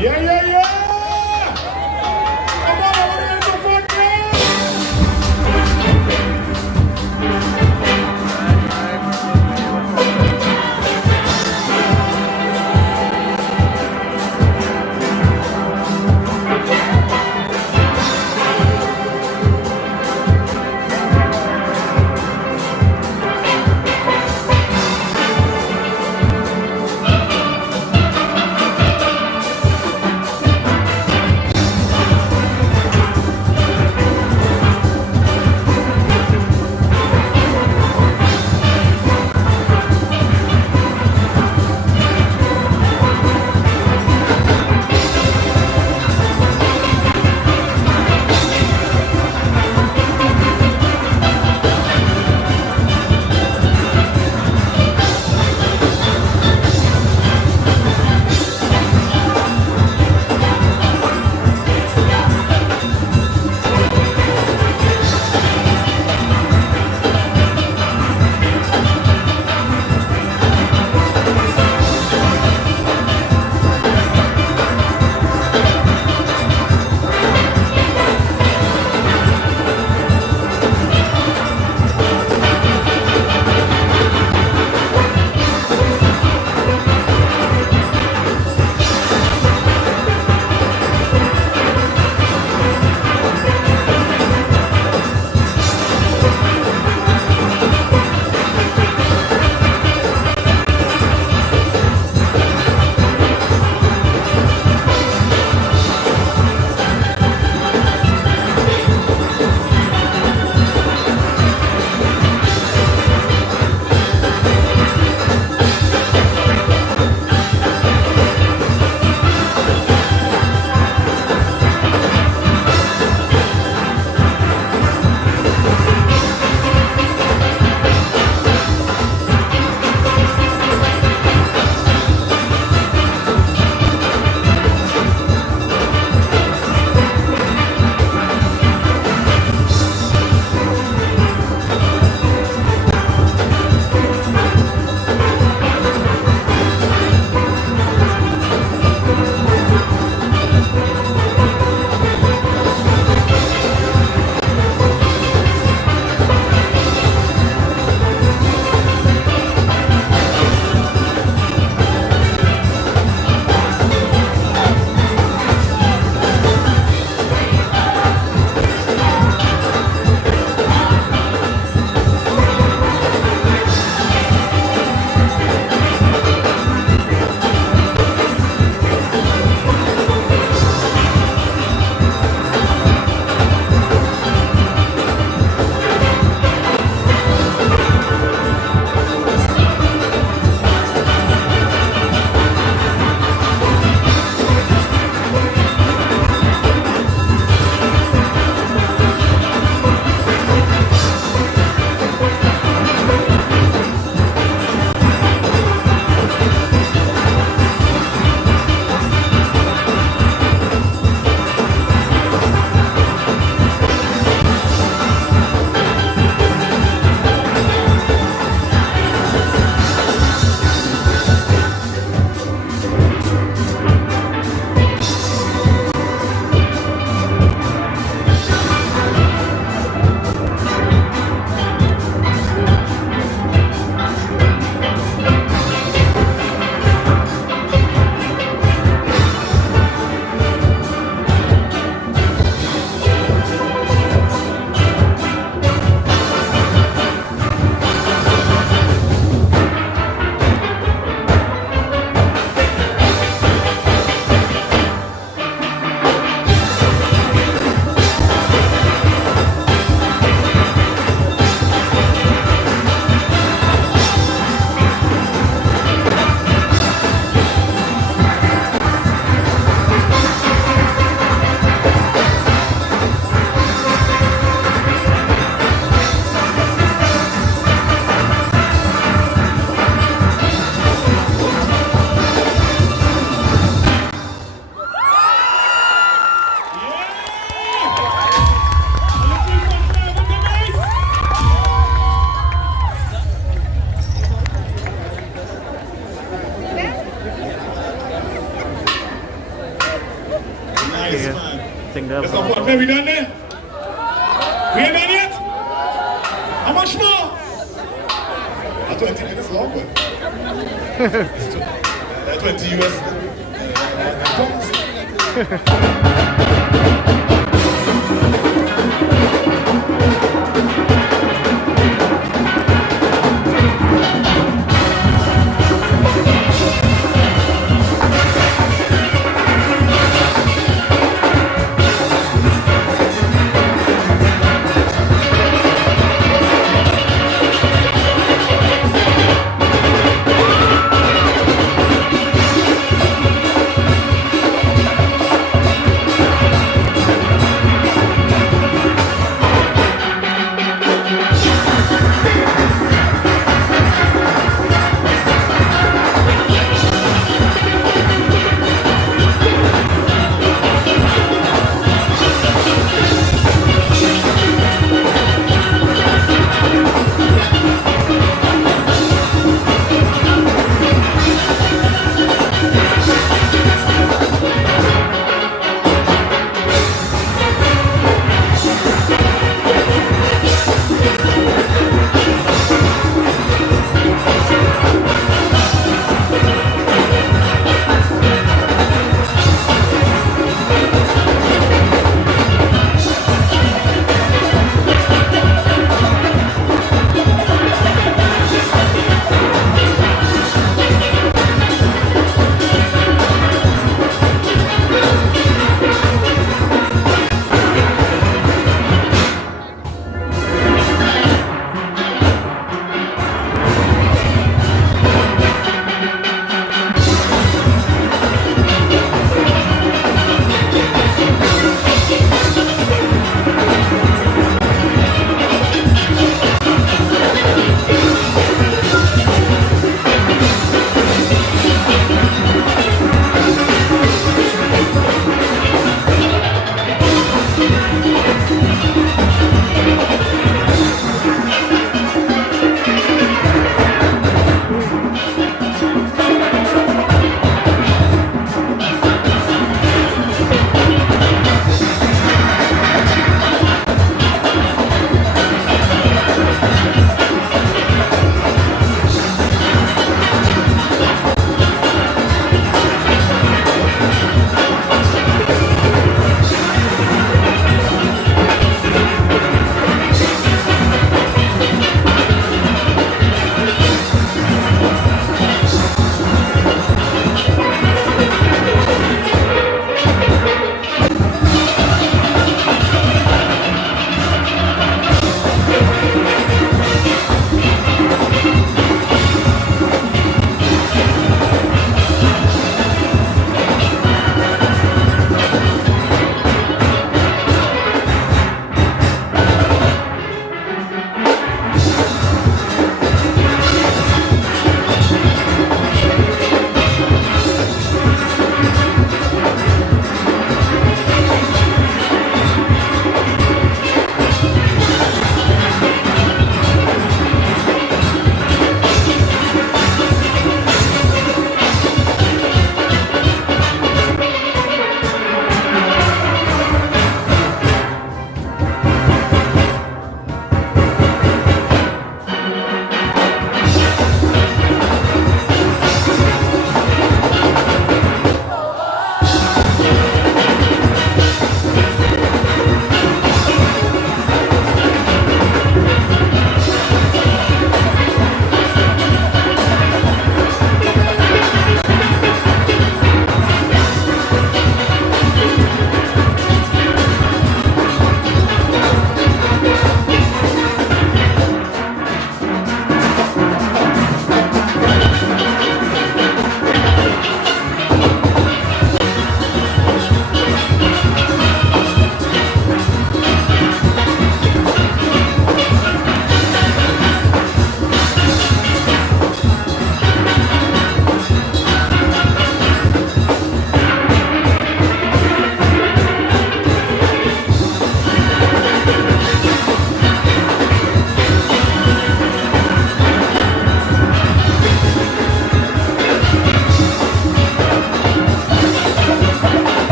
Yeah, yeah, yeah! Come on, over there to Fontclaire! Nice, okay. man. I think that's That's not what we done there? We ain't done yet? How much more? 20 minutes long, but 20 US.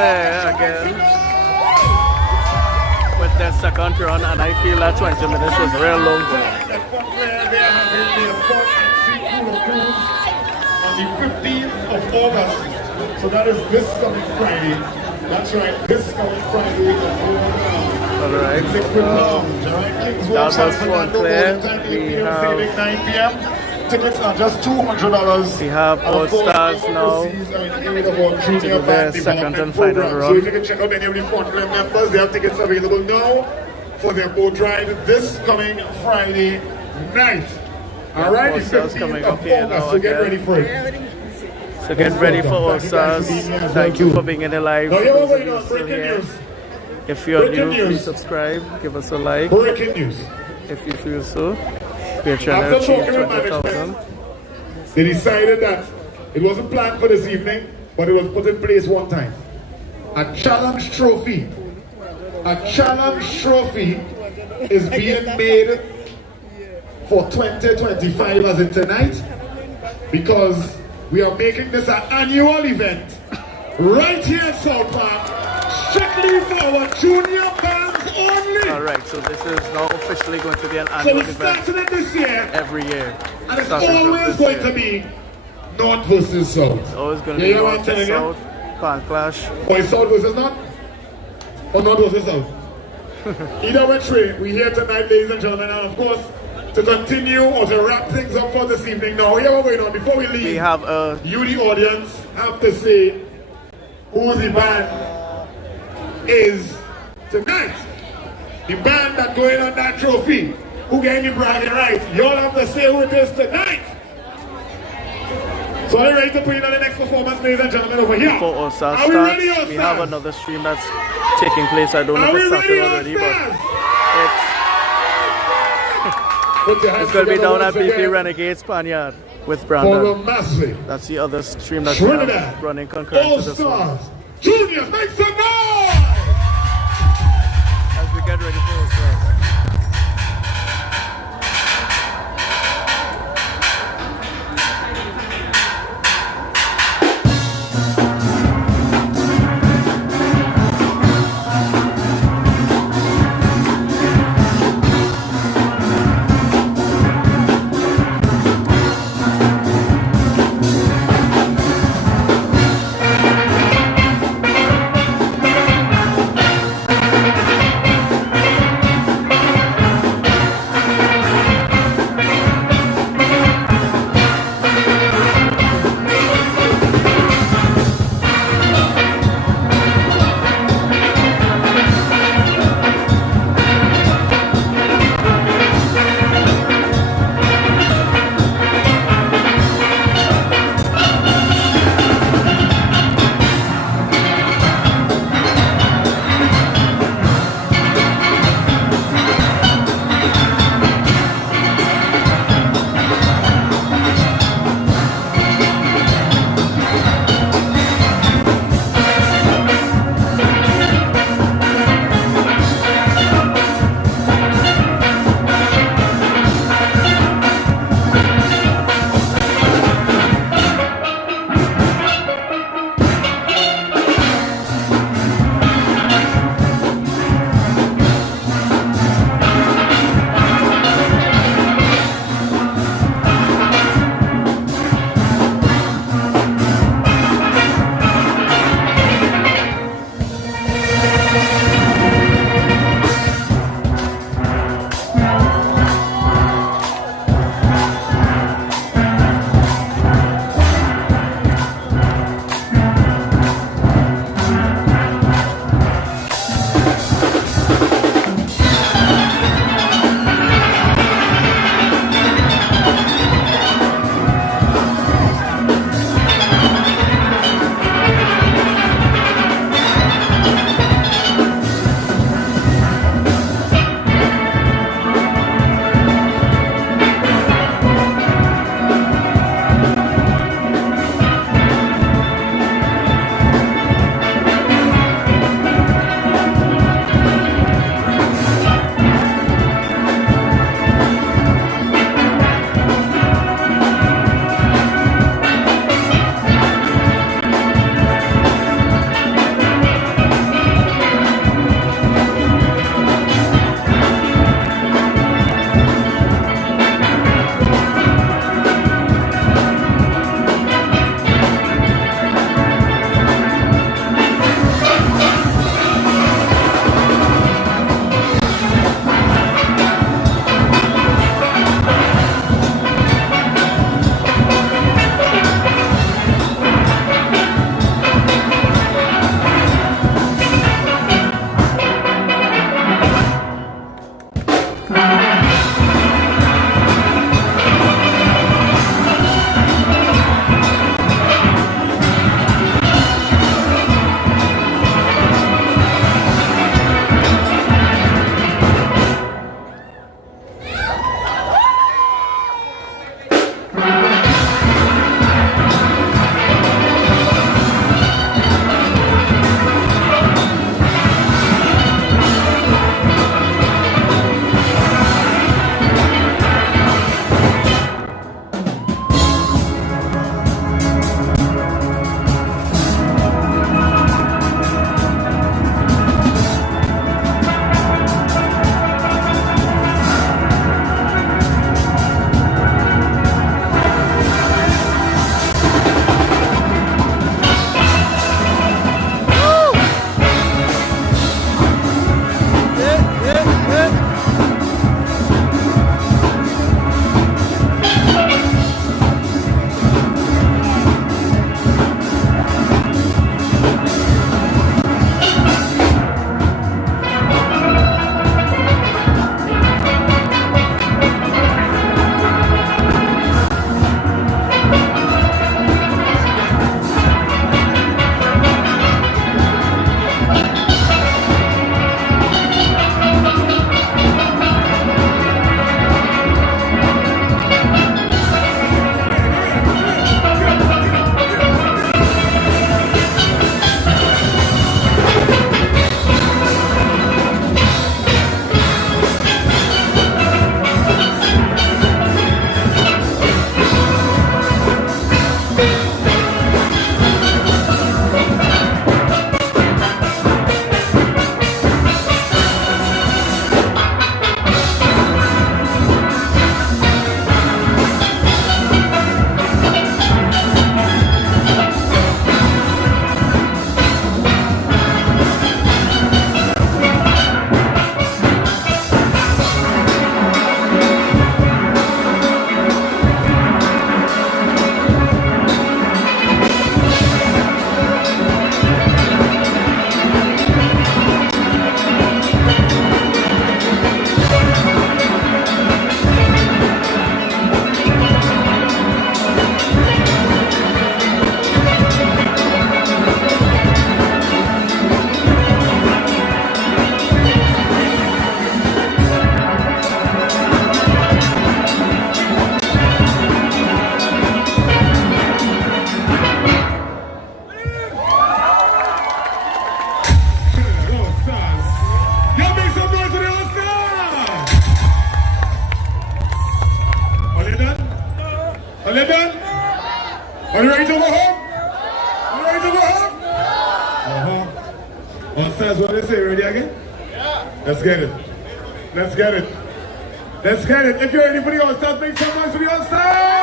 Fontclaire again with their second run, and I feel that 20 minutes was real long. At Fontclaire, they are having their fun and sea cooler cruise on the 15th of August. So that is this coming Friday. That's right, this coming Friday. Alright, that was Fontclaire. We have 9 p.m. Tickets are just $200. We have Allstars now to do their second and final So run. if you can check out any of the Fontclaire members, they have tickets available now for their boat ride this coming Friday night. Alright, it's Allstars 15th coming of up here August, now so get again. ready for it. So get ready for Allstars. Thank you for being in the live. Now, For here those we're of you going on still breaking here. news. If you're Breaking new, news. please subscribe, give us a like Breaking news. if you feel so. We're trying After to achieve talking with 20,000. management, they decided that it wasn't planned for this evening, but it was put in place one time. A challenge trophy. A challenge trophy is being made for 2025 as in tonight, because we are making this an annual event right here in South Park, strictly for our junior bands only. Alright, so this is now officially going to be an So annual we event started it this year, every year. and it's Starting from always this going year. to be North versus South. It's always going to Yeah, be you know what North I'm to telling South, Pan Clash. Or it's South versus North? Or North versus South? Either which way, we're here tonight, ladies and gentlemen, and of course, to continue or to wrap things up for this evening. Now, here we're going on. Before we leave, We have a you, the audience, have to say who the band is tonight. The band that going on that trophy. Who getting the bragging rights? Y'all have to say who it is tonight. So are you ready to put in on the next performance, ladies and gentlemen, over here? before Allstars Are we ready, starts. We have Allstars? another stream that's taking place. I don't know Are if we it's ready, started already, but Allstars? Put your hands it's going to be together down at once BP again Renegade Spaniard with for the Brandon. massive That's the other stream that's Trinidad running concurrent to this one. All-Stars Juniors. Make some noise! As we get ready for Allstars. Are you ready to go home? Are you ready to go home? Allstars, what do they say? Ready again? Yeah. Let's get it. Let's get it. Let's get it. If you're ready for the Allstars, make some noise for the Allstars!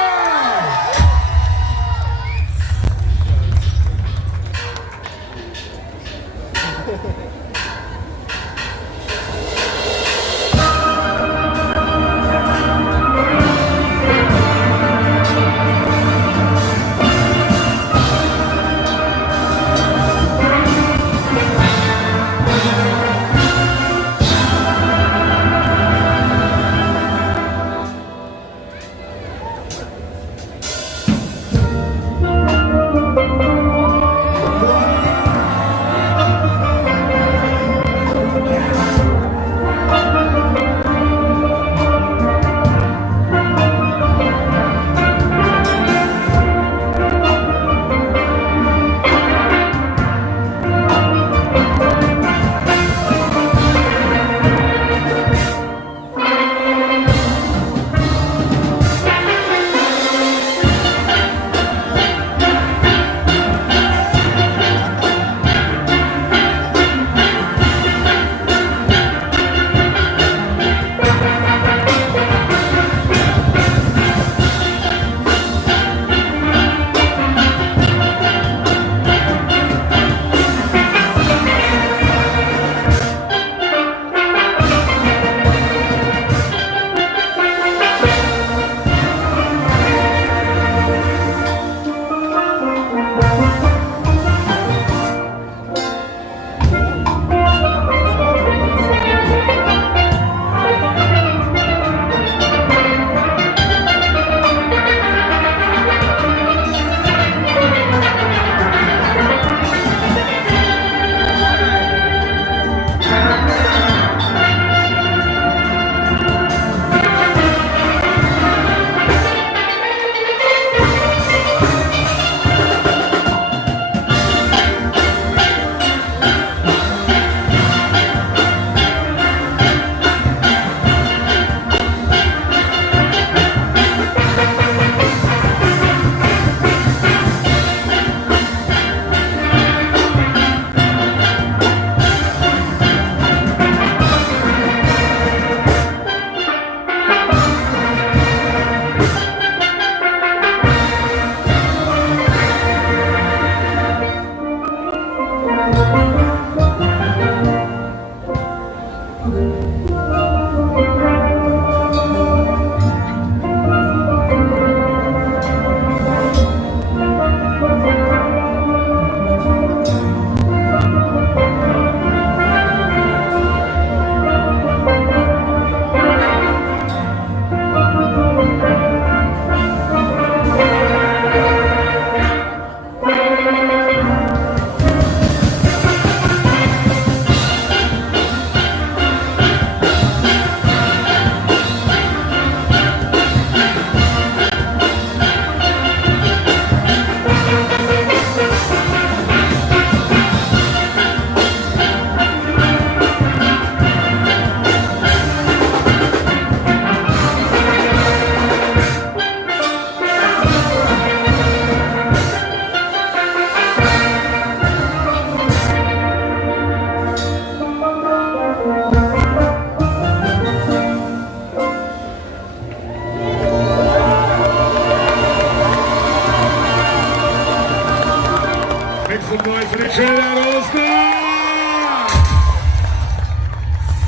Make some noise for the Showdown Allstars!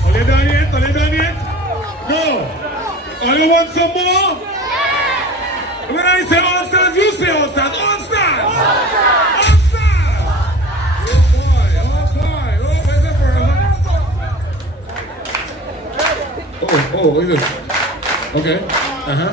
Are they done yet? Are they done yet? No! Are you want some more? When I say Allstars, you say Allstars. Allstars! Allstars! Oh boy, oh boy. Oh, where's the first? Oh, what is this? Okay. Uh-huh.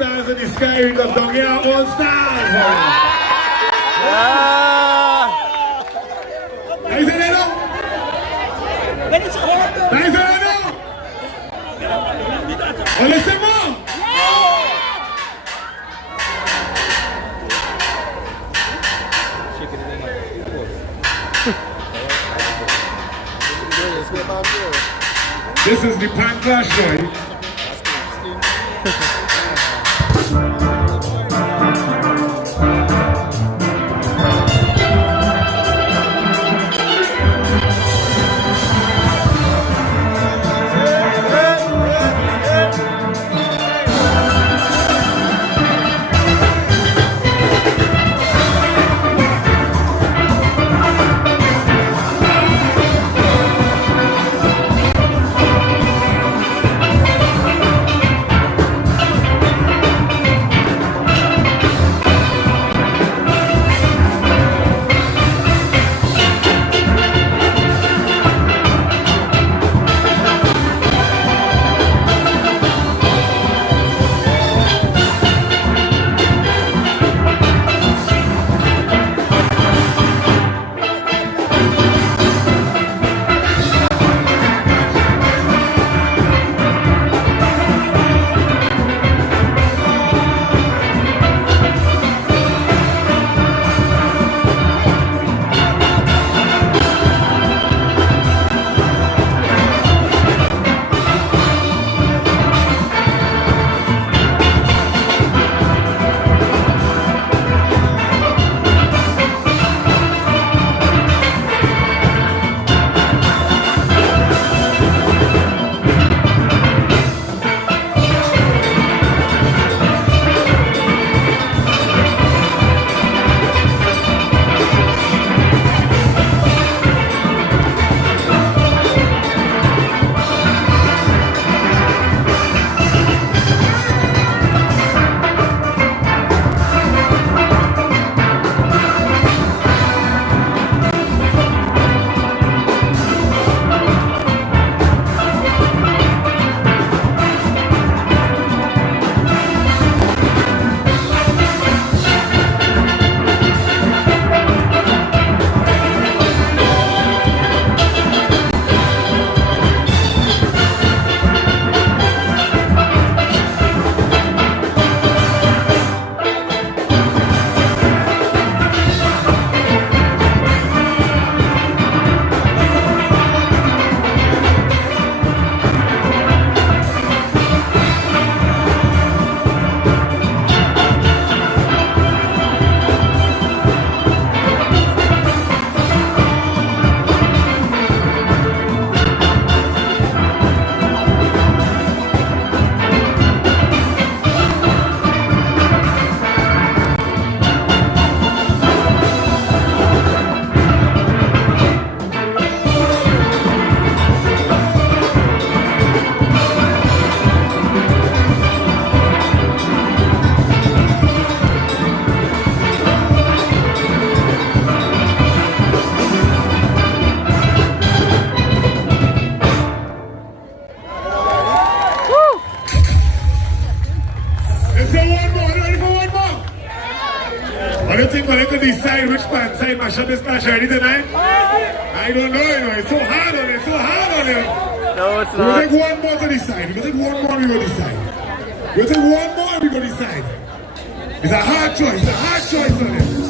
stars in the sky because down here are all stars. Nice and hello. Nice and hello. Oh, listen more. This is the Fontclaire show. Decide which band side my shop is not ready tonight? I don't know, you know, it's so hard on it, so hard on it. No, it's We'll not. take one more to decide. We'll take one more, we go decide. We'll take one more, we go decide. It's a hard choice, it's a hard choice on it.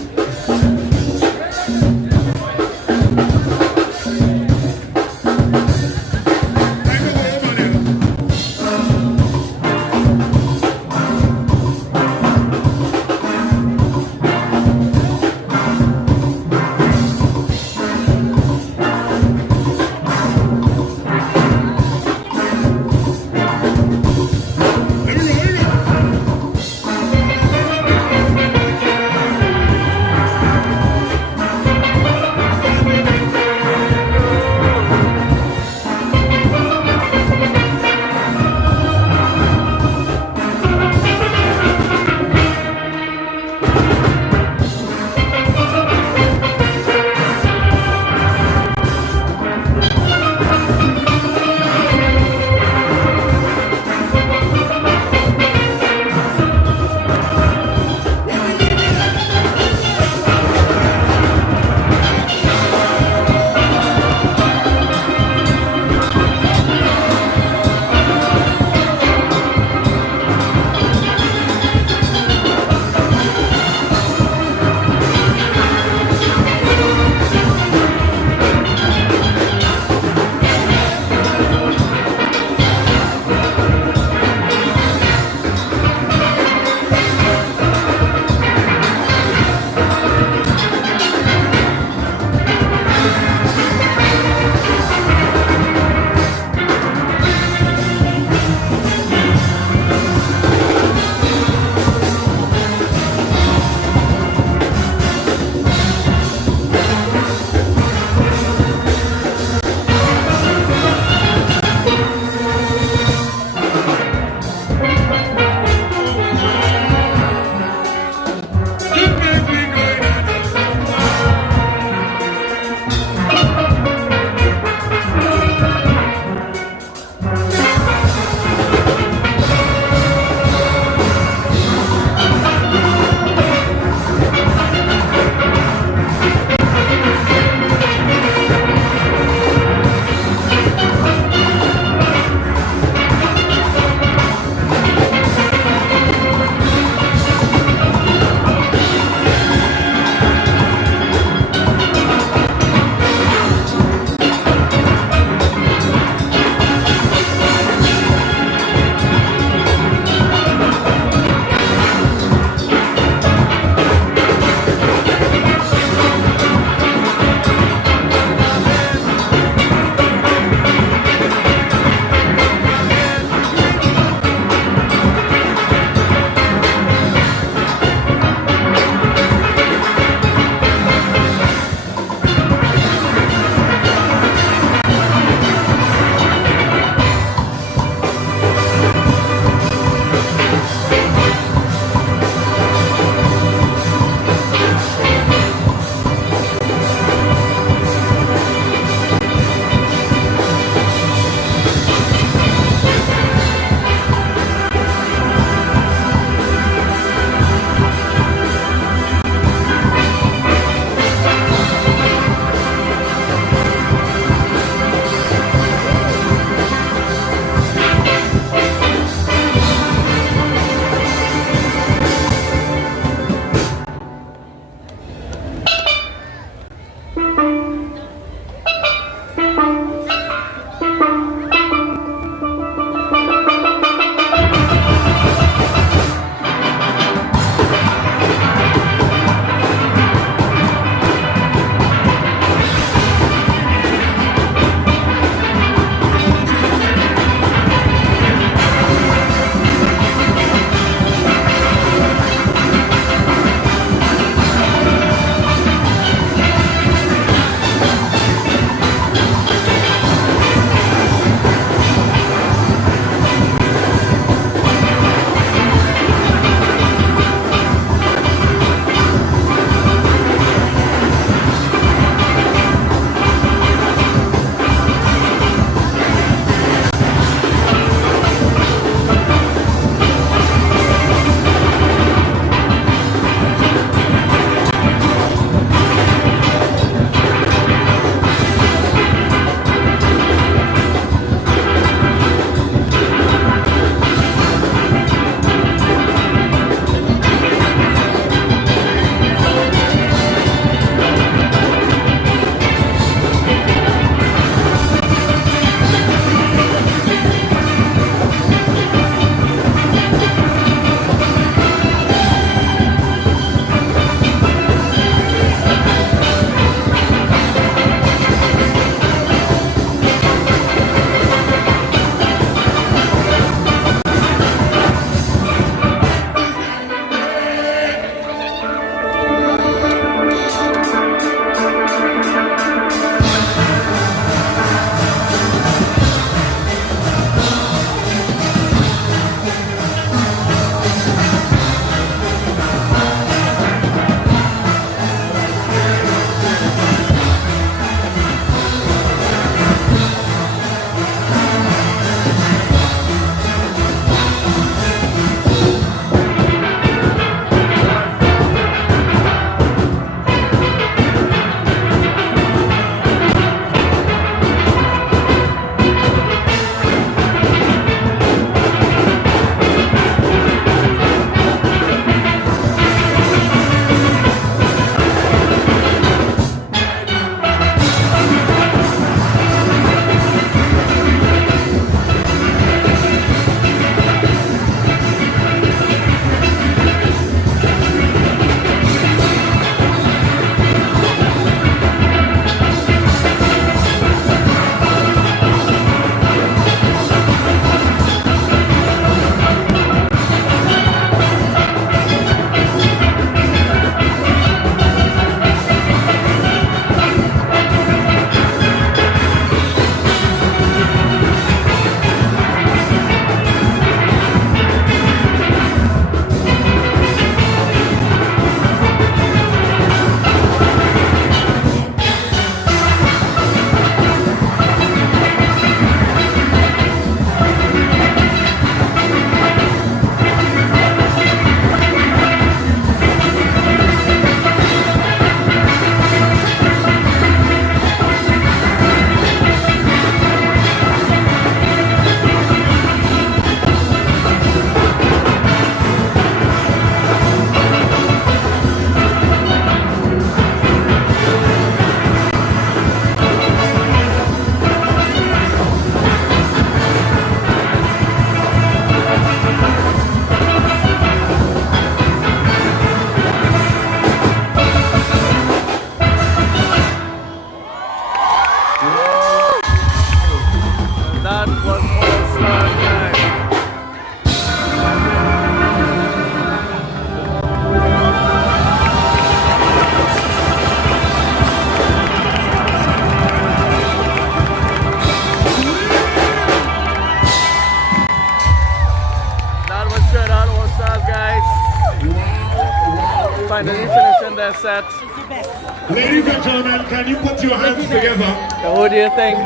best set. Ladies and gentlemen, can you put your hands together? So who do you think?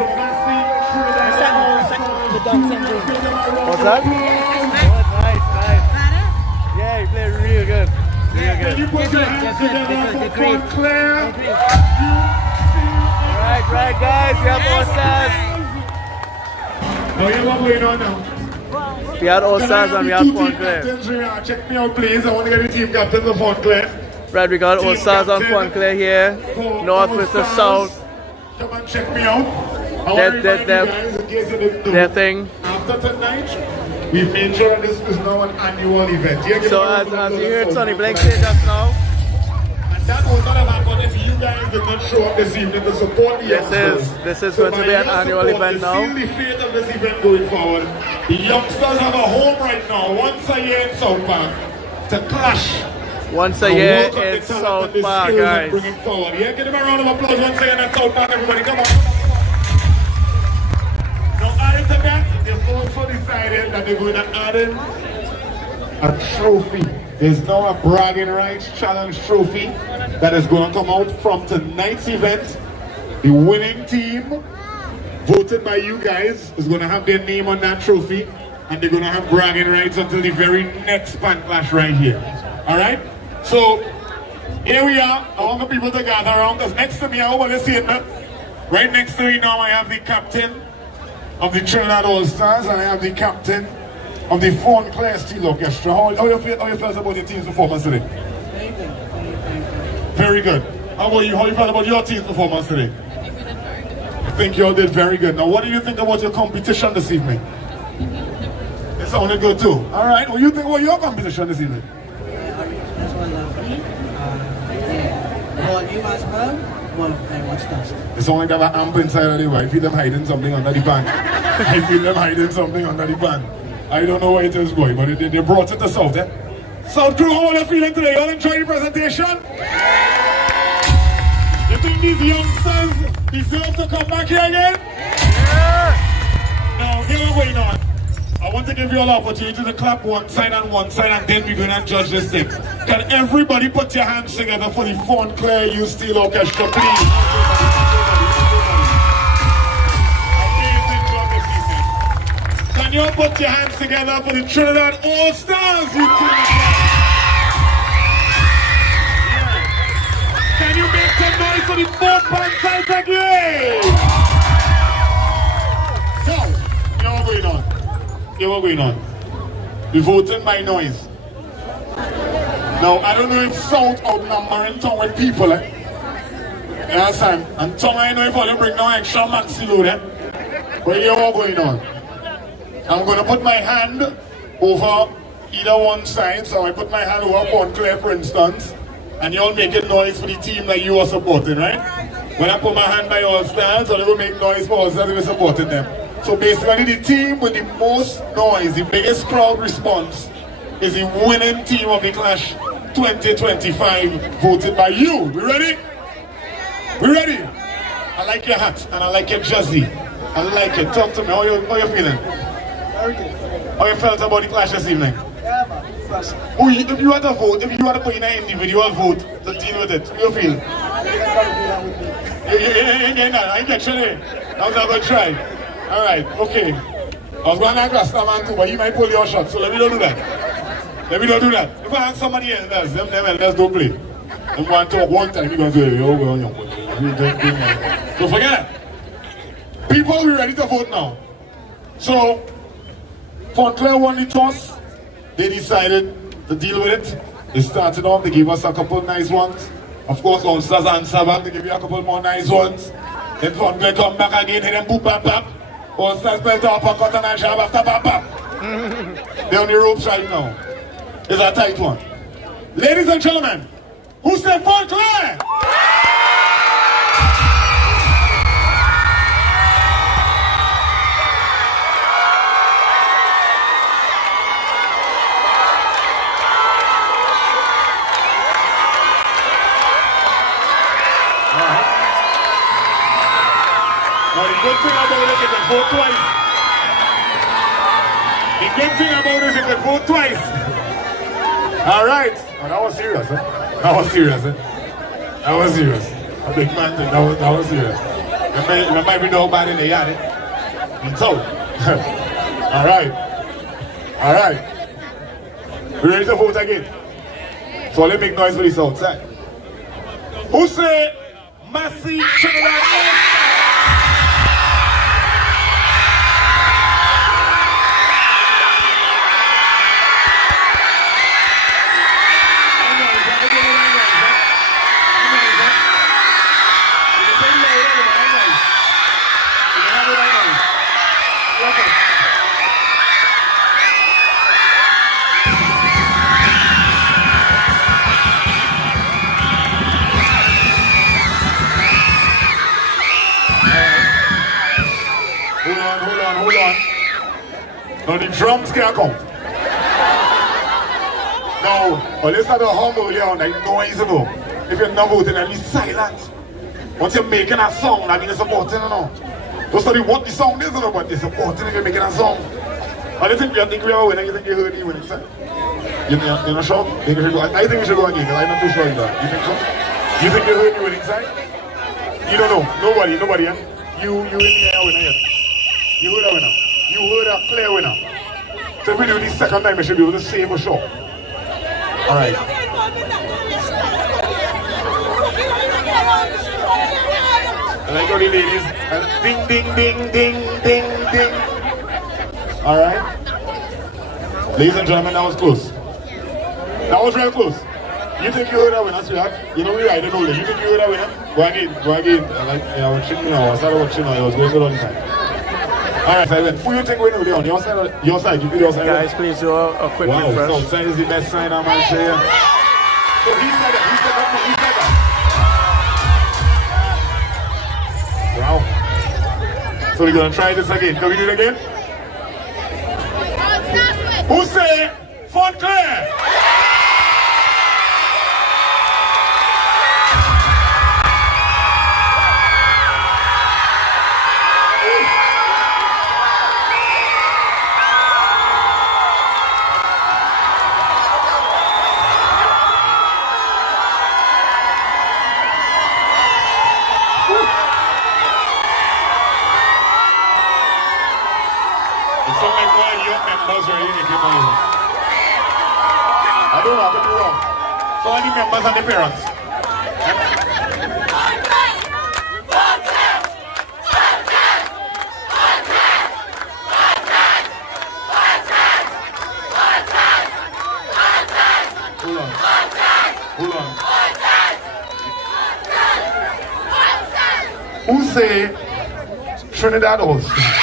What's that? Oh, nice. Yeah, he played real good. Real good. Can you put your hands together for Fontclaire? Right, guys. We have Allstars. Oh, yeah, what going on now? We had Allstars and we had Fontclaire. Check me out, please. I want to get the team captains of Fontclaire. Right, we got Allstars on Fontclaire here. North versus South. Come and check me out. Their thing. After tonight, we've made sure this is now an annual event. So as you heard Sonny Blake say just now, and that would not have happened if you guys did not show up this evening to support the youngsters. This is going to be an annual event now. To seal the fate of this event going forward, the youngsters have a home right now, once a year in South Park, to clash. Once a year in South Park, guys. Bring it forward. Yeah, give them a round of applause once again at South Park, everybody. Come on. Now, adding to that, they've also decided that they're going to add in a trophy. There's now a bragging rights challenge trophy that is going to come out from tonight's event. The winning team, voted by you guys, is going to have their name on that trophy, and they're going to have bragging rights until the very next pan clash right here. All right? So, here we are. I want the people to gather around, because next to me, I want to see it, right next to me now, I have the captain of the Trinidad Allstars, and I have the captain of the Fontclaire Steel Orchestra. How you feel about your team's performance today? Very good. How about you? How you feel about your team's performance today? I think you all did very good. Now, what do you think about your competition this evening? It sounded good too. All right. What do you think about your competition this evening? It's only got an amp inside of the way. I feel them hiding something under the pan. I feel them hiding something under the pan. I don't know where it is going, but they brought it to South, eh? South crew, how are you feeling today? Y'all enjoy the presentation? You think these youngsters deserve to come back here again? Yeah! Now, here we're going on. I want to give you all the opportunity to clap one side, and then we're going to judge this thing. Can everybody put your hands together for the Fontclaire Youth Steel Orchestra, please? Amazing job this evening. Can you all put your hands together for the Trinidad Allstars, you two? Can you make some noise for the steelpan side again? So, you know what's going on? Here what going on? We voting by noise. Now, I don't know if South outnumbering tongue with people, eh? You understand? And tongue I know if I bring no extra maxi load, eh? But here what going on? I'm going to put my hand over either one side. So I put my hand over Fontclaire, for instance, and you all making noise for the team that you are supporting, right? When I put my hand by Allstars, so they will make noise for Allstars, we supporting them. So basically the team with the most noise, the biggest crowd response, is the winning team of the Clash 2025, voted by you. We ready? We ready? I like your hat and I like your jersey. I like it. Talk to me. How you feeling? How you felt about the Clash this evening? If you had to vote, if you had to put in an individual vote to deal with it, how you feel? I ain't get you there. I was not going to try. Alright, okay. I was going to ask Rastaman too, but he might pull your shot, so let me not do that. Let me not do that. If I ask somebody else, them elders don't play. Them want to talk one time, you're going to do it. So forget it. People, we ready to vote now. So, Fontclaire won the toss. They decided to deal with it. They started off, they gave us a couple nice ones. Of course, Allstars answer back, they give you a couple more nice ones. Then Fontclaire come back again, hit them boop bap bap. Allstars belt up, a cut and a jab after bap bap. They're on the ropes right now. It's a tight one. Ladies and gentlemen, who said Fontclaire? The good thing about it is you can vote twice. The good thing about it is you can vote twice. Alright. Oh, that was serious, huh? That was serious, huh? That was serious. A big man thing, that was serious. There might be no bad in the yard. It's out. Alright. Alright. We ready to vote again? So let's make noise for this outside. Who say Massey Showdown? Hold on. Now the drums can't come. Now, let's have a humble here, like noise, you know. If you're not voting, at least silent. Once you're making a song, that means you're supporting, you know. Don't study what the song is, you know, but you're supporting if you're making a song. I don't think we are winning, you think you heard me winning, sir? You're not sure? I think we should go again, because I'm not too sure either. You think so? You think you heard me winning, sir? You don't know. Nobody, yeah? You in the air winner, yeah? You heard a winner. You heard a clear winner. So if we do this second time, we should be able to say for sure. Alright. Like all the ladies. Ding, ding, ding, ding, ding, ding. Alright. Ladies and gentlemen, that was close. That was real close. You think you heard a winner, sweetheart? You know we riding all day. You think you heard a winner? Go again. I was watching now. I started watching now. I was going good all the time. Alright, so who you think winning on your side? Your side, you feel your side? Guys, please do a quick refresh. Wow, outside is the best sign I'm going to say. So he said that. Wow. So we're going to try this again. Can we do it again? Who say Fontclaire? I don't know, I could be wrong. So any members and the parents? Hold on. Who say Trinidad Allstars?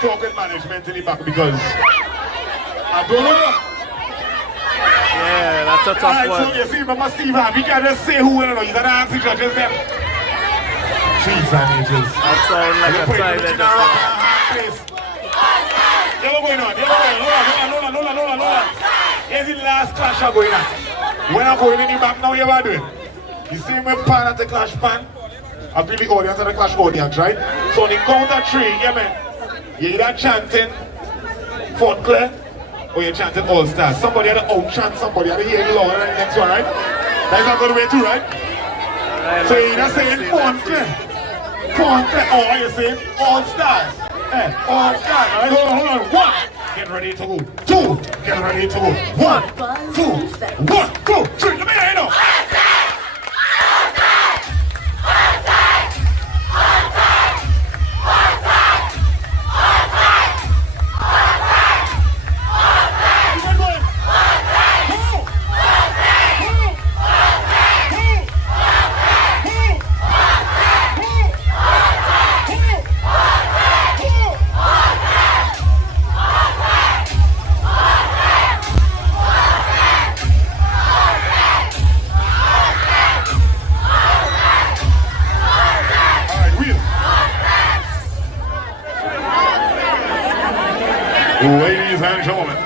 Talk with management in the back because I don't know. Yeah, that's a tough one. So you see, Mama Steve, we can't just say who winner. He's an answer judges them. Jeez, angels. That sounds like a silent Hold on. Here's the last clash I'm going at. When I'm going in the back now, you are doing. You see me pan at the clash pan? I feel the audience at the clash audience, right? So on the count of 3, yeah man. You're either chanting Fontclaire or you're chanting Allstars. Somebody had to out-chant somebody, had to hear it louder than the next one, right? That's not good way too, right? So you're either saying Fontclaire, or you're saying Allstars. Allstars. Alright, hold on. 1, get ready to go. 2, get ready to go. 1, 2, 3. Let me hear you now. Ladies and gentlemen,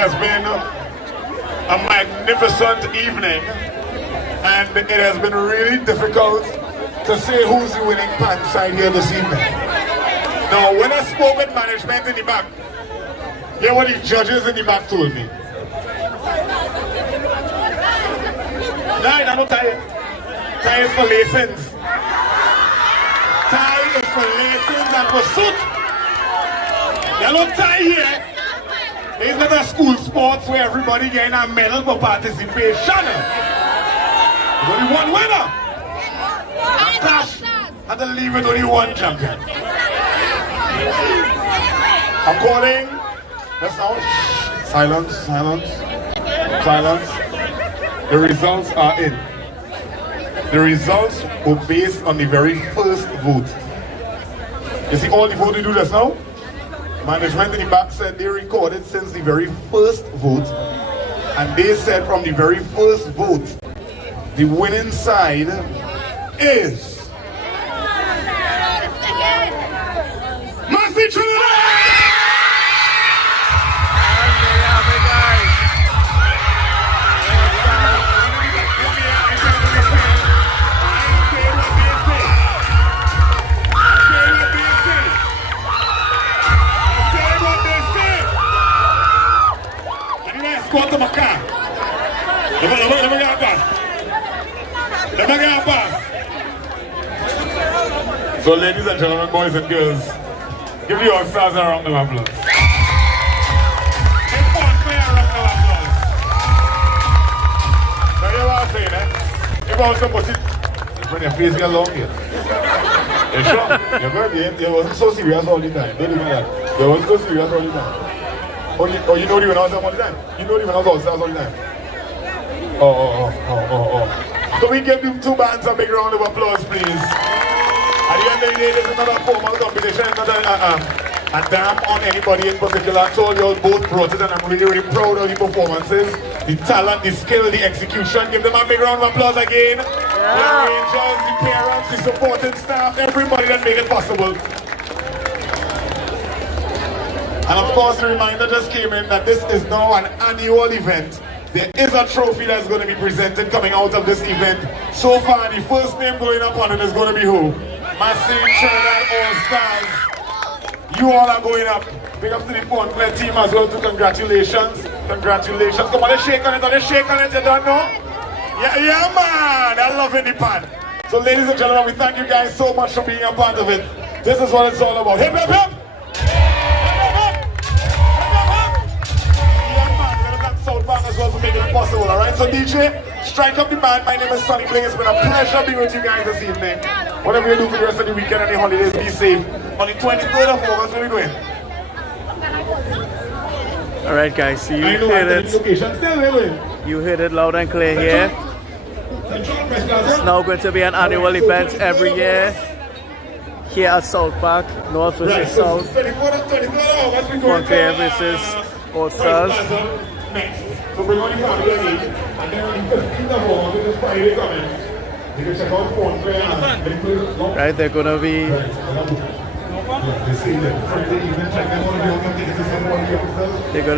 has been a magnificent evening, and it has been really difficult to say who's the winning pan side here this evening. Now, when I spoke with management in the back, hear what the judges in the back told me. Nah, I'm not tired. Tie is for lessons. Tie is for lessons and for suit. You don't tie here. It's not a school sports where everybody getting a medal for participation. There's only one winner. And Cash had to leave with only one champion. According, let's now, silence. The results are in. The results were based on the very first vote. You see all the vote we do just now? Management in the back said they recorded since the very first vote, and they said from the very first vote, the winning side is Mercy Trinidad! Go to my car. Let me get a pass. So ladies and gentlemen, boys and girls, give the Allstars a round of applause. Give Fontclaire a round of applause. So you know what I'm saying, eh? If I was to put it, when your face get long here. You sure? You're good, you wasn't so serious all the time. Don't do that. You wasn't so serious all the time. Oh, you know the winners all the time? You know the winners all the time? Oh. So we give the two bands a big round of applause, please. At the end of the day, this is not a formal competition. It's not a damn on anybody in particular. I told you all both brought it, and I'm really, really proud of the performances, the talent, the skill, the execution. Give them a big round of applause again. Yeah. The arrangers, the parents, the supporting staff, everybody that made it possible. And of course, the reminder just came in that this is now an annual event. There is a trophy that's going to be presented coming out of this event. So far, the first name going up on it is going to be who? Massive Showdown Allstars. You all are going up. Big up to the Fontclaire team as well, too. Congratulations. Congratulations. Come on, let's shake on it. Let's shake on it. You don't know? Yeah, man. I love it, the pan. So, ladies and gentlemen, we thank you guys so much for being a part of it. This is what it's all about. Hip, hip, hip. As well for making it possible, alright? So DJ, strike up the band. My name is Sonny Bling. It's been a pleasure being with you guys this evening. Whatever you do for the rest of the weekend and the holidays, be safe. On the 23rd of August, what are we doing? Alright guys, so you heard it. You heard it loud and clear here. It's now going to be an annual event every year here at South Park, North versus South. Fontclaire versus Allstars. So bring on the family again, and then on the 15th of August, which is Friday coming, you can check out Fontclaire and right, they're gonna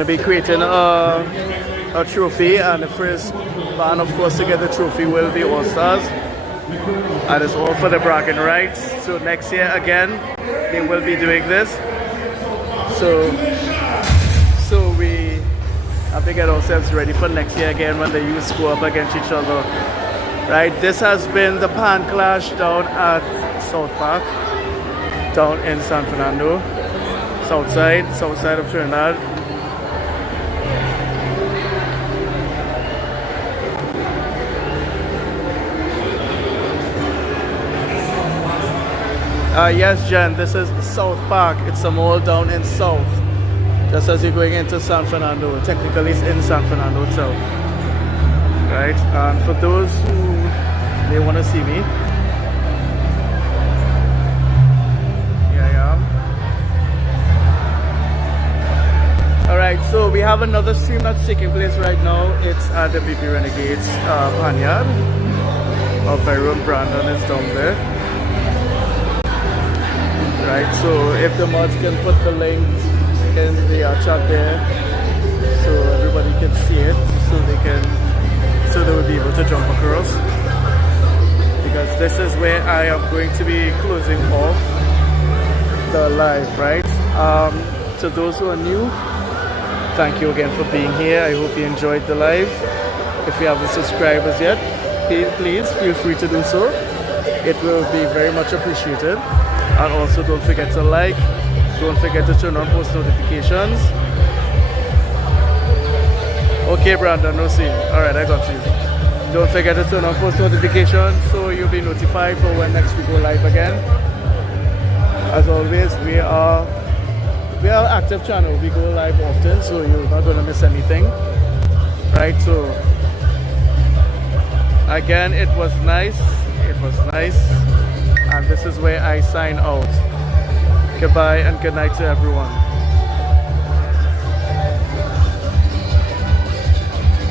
be creating a trophy, and the first band, of course, to get the trophy will be Allstars, and it's all for the bragging rights. So next year again, they will be doing this. So we have to get ourselves ready for next year again when the youths go up against each other. Right, this has been the Pan Clash down at South Park, down in San Fernando, south side of Trinidad. Yes, Jen, this is South Park. It's a mall down in South. Just as you're going into San Fernando. Technically it's in San Fernando itself. Right? And for those who may want to see me, here I am. Alright, so we have another stream that's taking place right now. It's at the BP Renegades Panyard. Our very own Brandon is down there. Right, so if the mods can put the link in the chat there, so this is where I am going to be closing off the live, right? To those who are new, thank you again for being here. I hope you enjoyed the live. If you haven't subscribed as yet, please feel free to do so. It will be very much appreciated. And also don't forget to like, don't forget to turn on post notifications. Okay, Brandon, no scene. Alright, I got you. Don't forget to turn on post notifications so you'll be notified for when next we go live again. As always, we are an active channel. We go live often, so you're not going to miss anything. Right, so again, it was nice. It was nice. And this is where I sign out. Goodbye and good night to everyone.